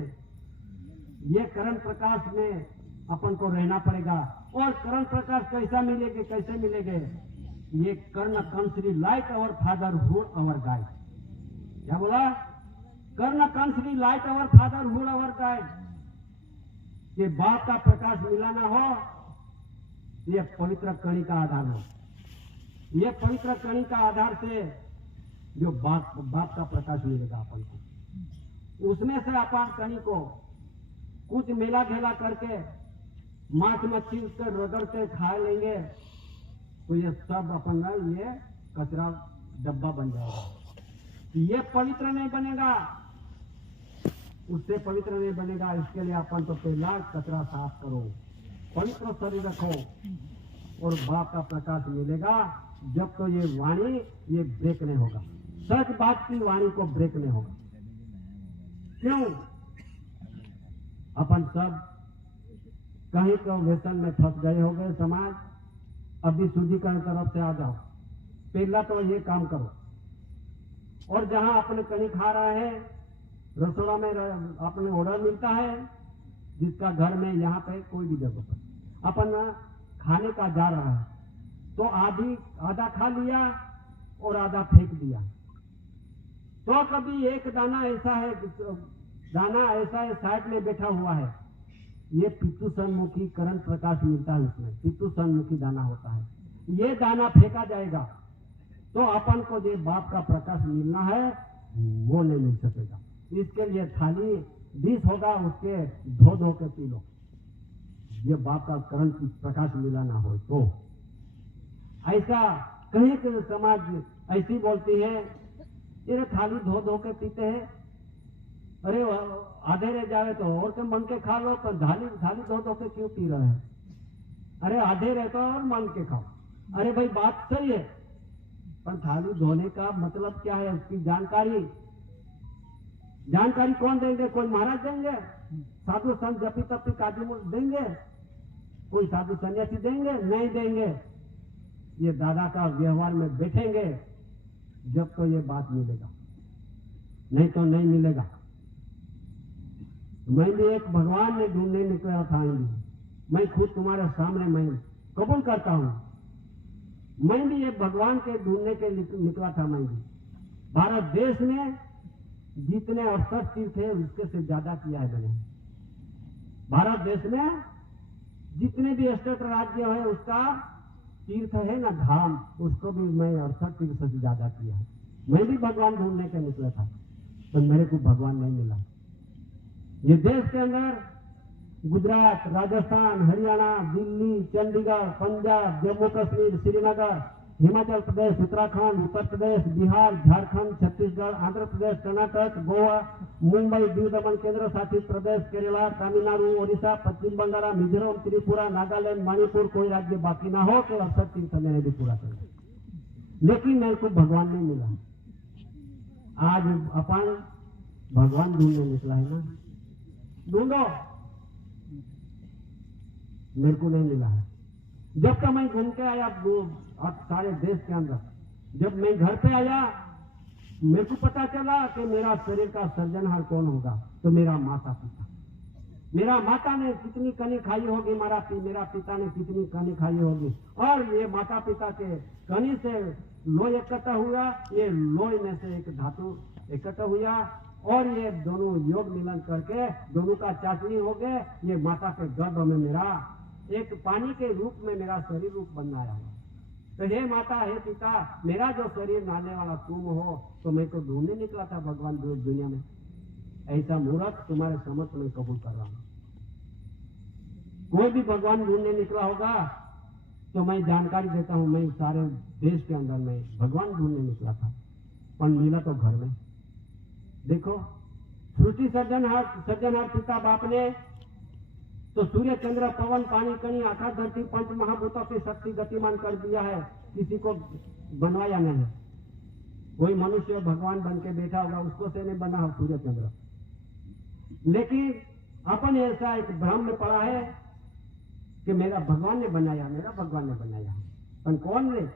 ये करण प्रकाश में अपन को रहना पड़ेगा। और करण प्रकाश कैसा मिलेगा, कैसे मिलेंगे? ये कर्ण कंसरी light our fatherhood our guide. क्या बोला? कर्ण कंसरी light our fatherhood our guide. ये बाप का प्रकाश मिला ना हो, ये पवित्र कणी का आधार हो। ये पवित्र कणी का आधार से जो बाप का प्रकाश मिलेगा अपन को, उसमें से अपन कणी को कुछ मेला घेला करके मांस मच्छी उसके रगड़ के खा लेंगे तो ये सब अपन ना ये कचरा डब्बा बन जाएगा। ये पवित्र नहीं बनेगा, उससे पवित्र नहीं बनेगा। इसके लिए अपन तो पहला कचरा साफ करो, पवित्र शरीर रखो और बाप का प्रकाश मिलेगा। जब तो ये वाणी ये ब्रेक नहीं होगा, सच बात की वाणी को ब्रेक नहीं होगा। क्यों? अपन सब कहीं तो व्यसन में फंस गए हो गए। समाज अभी शुद्धिकरण तरफ से आ जाओ, पहला तो ये काम करो। और जहां अपने कहीं खा रहा है, रसोड़ा में अपने ऑर्डर मिलता है, जिसका घर में यहाँ पे कोई भी जगह पर अपन खाने का जा रहा है तो आधा खा लिया और आधा फेंक दिया। तो कभी एक दाना ऐसा है साइड में बैठा हुआ है, ये पितु सन्मुखी करण प्रकाश मिलता है, उसमें पितु सन्मुखी दाना होता है। ये दाना फेंका जाएगा तो अपन को जो बाप का प्रकाश मिलना है वो नहीं मिल सकेगा। इसके लिए थाली डिश होगा, उसके धो के पी लो। ये बाप का करण प्रकाश मिला ना हो तो ऐसा कहीं के समाज ऐसी बोलती है, ये थाली धो के पीते हैं। अरे आधे रह जावे तो और के मन के खा लो, तो थाली धो के क्यों पी रहे हैं? अरे आधे रहते और मन के खाओ। अरे भाई बात सही है, पर थाली धोने का मतलब क्या है? उसकी जानकारी कौन देंगे? कोई महाराज देंगे? साधु संत जपी तपी काजी मुझ देंगे? कोई साधु सन्यासी देंगे? नहीं देंगे। ये दादा का व्यवहार में बैठेंगे जब तो ये बात मिलेगा, नहीं तो नहीं मिलेगा। मैं भी एक भगवान ने ढूंढने निकला था, मैं खुद तुम्हारे सामने मैं कबूल करता हूं, मैं भी एक भगवान के ढूंढने के निकला था। मैं भी भारत देश में जितने 68 तीर्थ थे उसके से ज्यादा किया है मैंने। भारत देश में जितने भी स्टेट राज्य है उसका तीर्थ है ना धाम, उसको भी मैं 68 तीर्थ से ज्यादा किया है। मैं भी भगवान ढूंढने के निकला था, पर मेरे को भगवान नहीं मिला। ये देश के अंदर गुजरात, राजस्थान, हरियाणा, दिल्ली, चंडीगढ़, पंजाब, जम्मू कश्मीर, श्रीनगर, हिमाचल प्रदेश, उत्तराखंड, उत्तर प्रदेश, बिहार, झारखंड, छत्तीसगढ़, आंध्र प्रदेश, कर्नाटक, गोवा, मुंबई, दीव दमन केंद्र शासित प्रदेश, केरला, तमिलनाडु, ओडिशा, पश्चिम बंगाल, मिजोरम, त्रिपुरा, नागालैंड, मणिपुर, कोई राज्य बाकी ना हो कि 68 तीर्थ मैंने भी पूरा कर। लेकिन मेरे को भगवान नहीं मिला। आज अपन भगवान ढूंढने निकला है ना, ढूंढो, मेरे को नहीं मिला है। जब तक मैं घूम के आया सारे देश के अंदर, जब मैं घर पे आया मेरे को पता चला कि मेरा शरीर का सर्जनहार कौन होगा, तो मेरा माता पिता। मेरा माता ने कितनी कनी खाई होगी, मेरा पिता ने कितनी कनी खाई होगी, और ये माता पिता के कनी से लोह इकट्ठा हुआ, ये लोह में से एक धातु इकट्ठा हुआ, और ये दोनों योग मिलन करके दोनों का चाशनी हो गए। ये माता के गर्भ में मेरा एक पानी के रूप में मेरा शरीर रूप बनाया है। तो हे माता, हे पिता, मेरा जो शरीर नाने वाला तुम हो, तो मैं तो ढूंढने निकला था भगवान दुनिया में। ऐसा मूर्ख तुम्हारे समझ में कबूल कर रहा हूं। कोई भी भगवान ढूंढने निकला होगा तो मैं जानकारी देता हूं, मैं सारे देश के अंदर में भगवान ढूंढने निकला था, पर मिला तो घर में। देखो, सृष्टि सृजनहार पिता बाप ने तो सूर्य, चंद्र, पवन, पानी, कणी, आकाश, धरती, पंच महाभूतों की शक्ति गतिमान कर दिया है, किसी को बनवाया नहीं। कोई मनुष्य भगवान बन के बैठा होगा, उसको से नहीं बना हो सूर्य चंद्र। लेकिन अपन ऐसा एक भ्रम में पड़ा है कि मेरा भगवान ने बनाया, मेरा भगवान ने बनाया। पर कौन ने?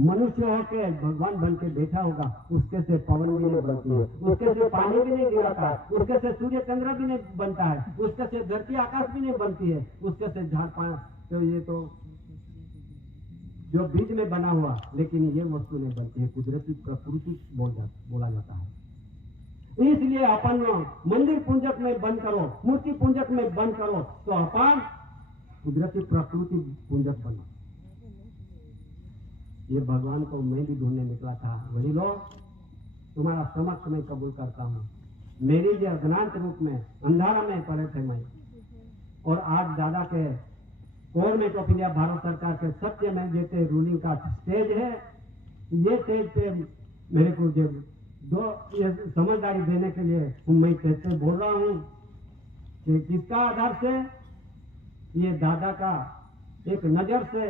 मनुष्य होके भगवान बन के बैठा होगा, उसके से पवन भी नहीं बनती है, उसके से पानी भी नहीं गिरता, उसके से सूर्य चंद्र भी नहीं बनता है, उसके से धरती आकाश भी नहीं बनती है, उसके से झाड़ पाया। तो ये तो जो बीज में बना हुआ, लेकिन ये वस्तु नहीं बनती है, कुदरती प्रकृति बोला जाता है। इसलिए अपन मंदिर पूजक में बंद करो, मूर्ति पूजक में बंद करो, तो अपन कुदरती प्रकृति पूजक बनो। ये भगवान को मैं भी ढूंढने निकला था। वही लोग, तुम्हारा समक्ष मैं कबूल करता हूँ, मेरे लिए अज्ञात रूप में अंधारा में पड़े थे मैं, और आज दादा के गवर्नमेंट ऑफ इंडिया भारत सरकार के सत्य में देते रूलिंग का स्टेज है। ये स्टेज पे मेरे को जब ये समझदारी देने के लिए मैं कैसे बोल रहा हूँ कि किसका आधार से, ये दादा का एक नजर से,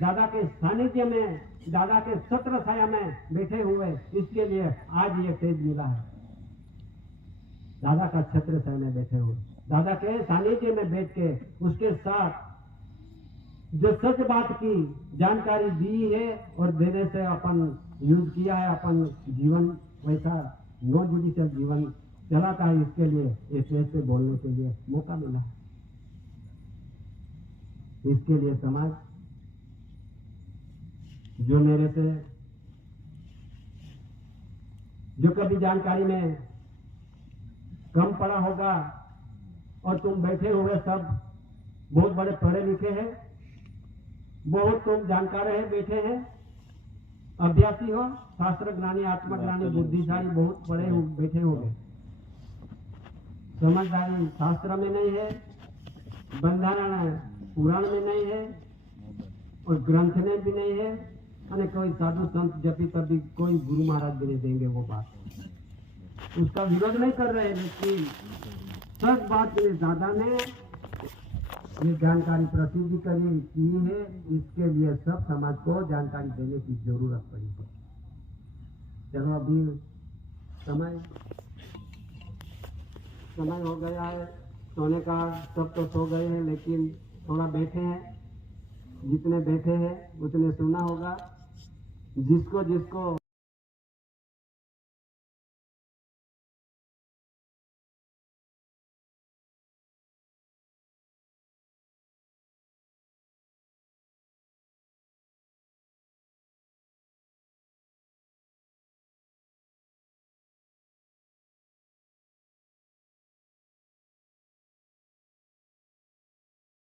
दादा के सानिध्य में, दादा के छत्र छाया में बैठे हुए, इसके लिए आज ये स्टेज मिला है। दादा का छत्र छाया में बैठे हुए, दादा के सानिध्य में बैठ के उसके साथ जो सच बात की जानकारी दी है और देने से अपन यूज किया है, अपन जीवन वैसा नो जुडिशियल जीवन चलाता है, इसके लिए इस स्टेज पे बोलने के लिए मौका मिला है। इसके लिए समाज जो मेरे से जो कभी जानकारी में कम पड़ा होगा, और तुम बैठे हुए सब बहुत बड़े पढ़े लिखे हैं, बहुत तुम जानकार है, बैठे हैं, अभ्यासी हो, शास्त्र ज्ञानी, आत्मज्ञानी, बुद्धिशाली, बहुत पढ़े हो, बैठे हो गए। समझदारी शास्त्र में नहीं है, बंधारण पुराण में नहीं है, और ग्रंथ में भी नहीं है, और कोई साधु संत जपी तभी कोई गुरु महाराज भी नहीं देंगे वो बात। उसका विरोध नहीं कर रहे, लेकिन सच बात के लिए दादा ने ये जानकारी प्रसिद्ध करी की है, इसके लिए सब समाज को जानकारी देने की जरूरत पड़ी है। चलो अभी समय हो गया है सोने का, सब तो सो गए हैं, लेकिन थोड़ा बैठे हैं, जितने बैठे हैं उतने सुना होगा, जिसको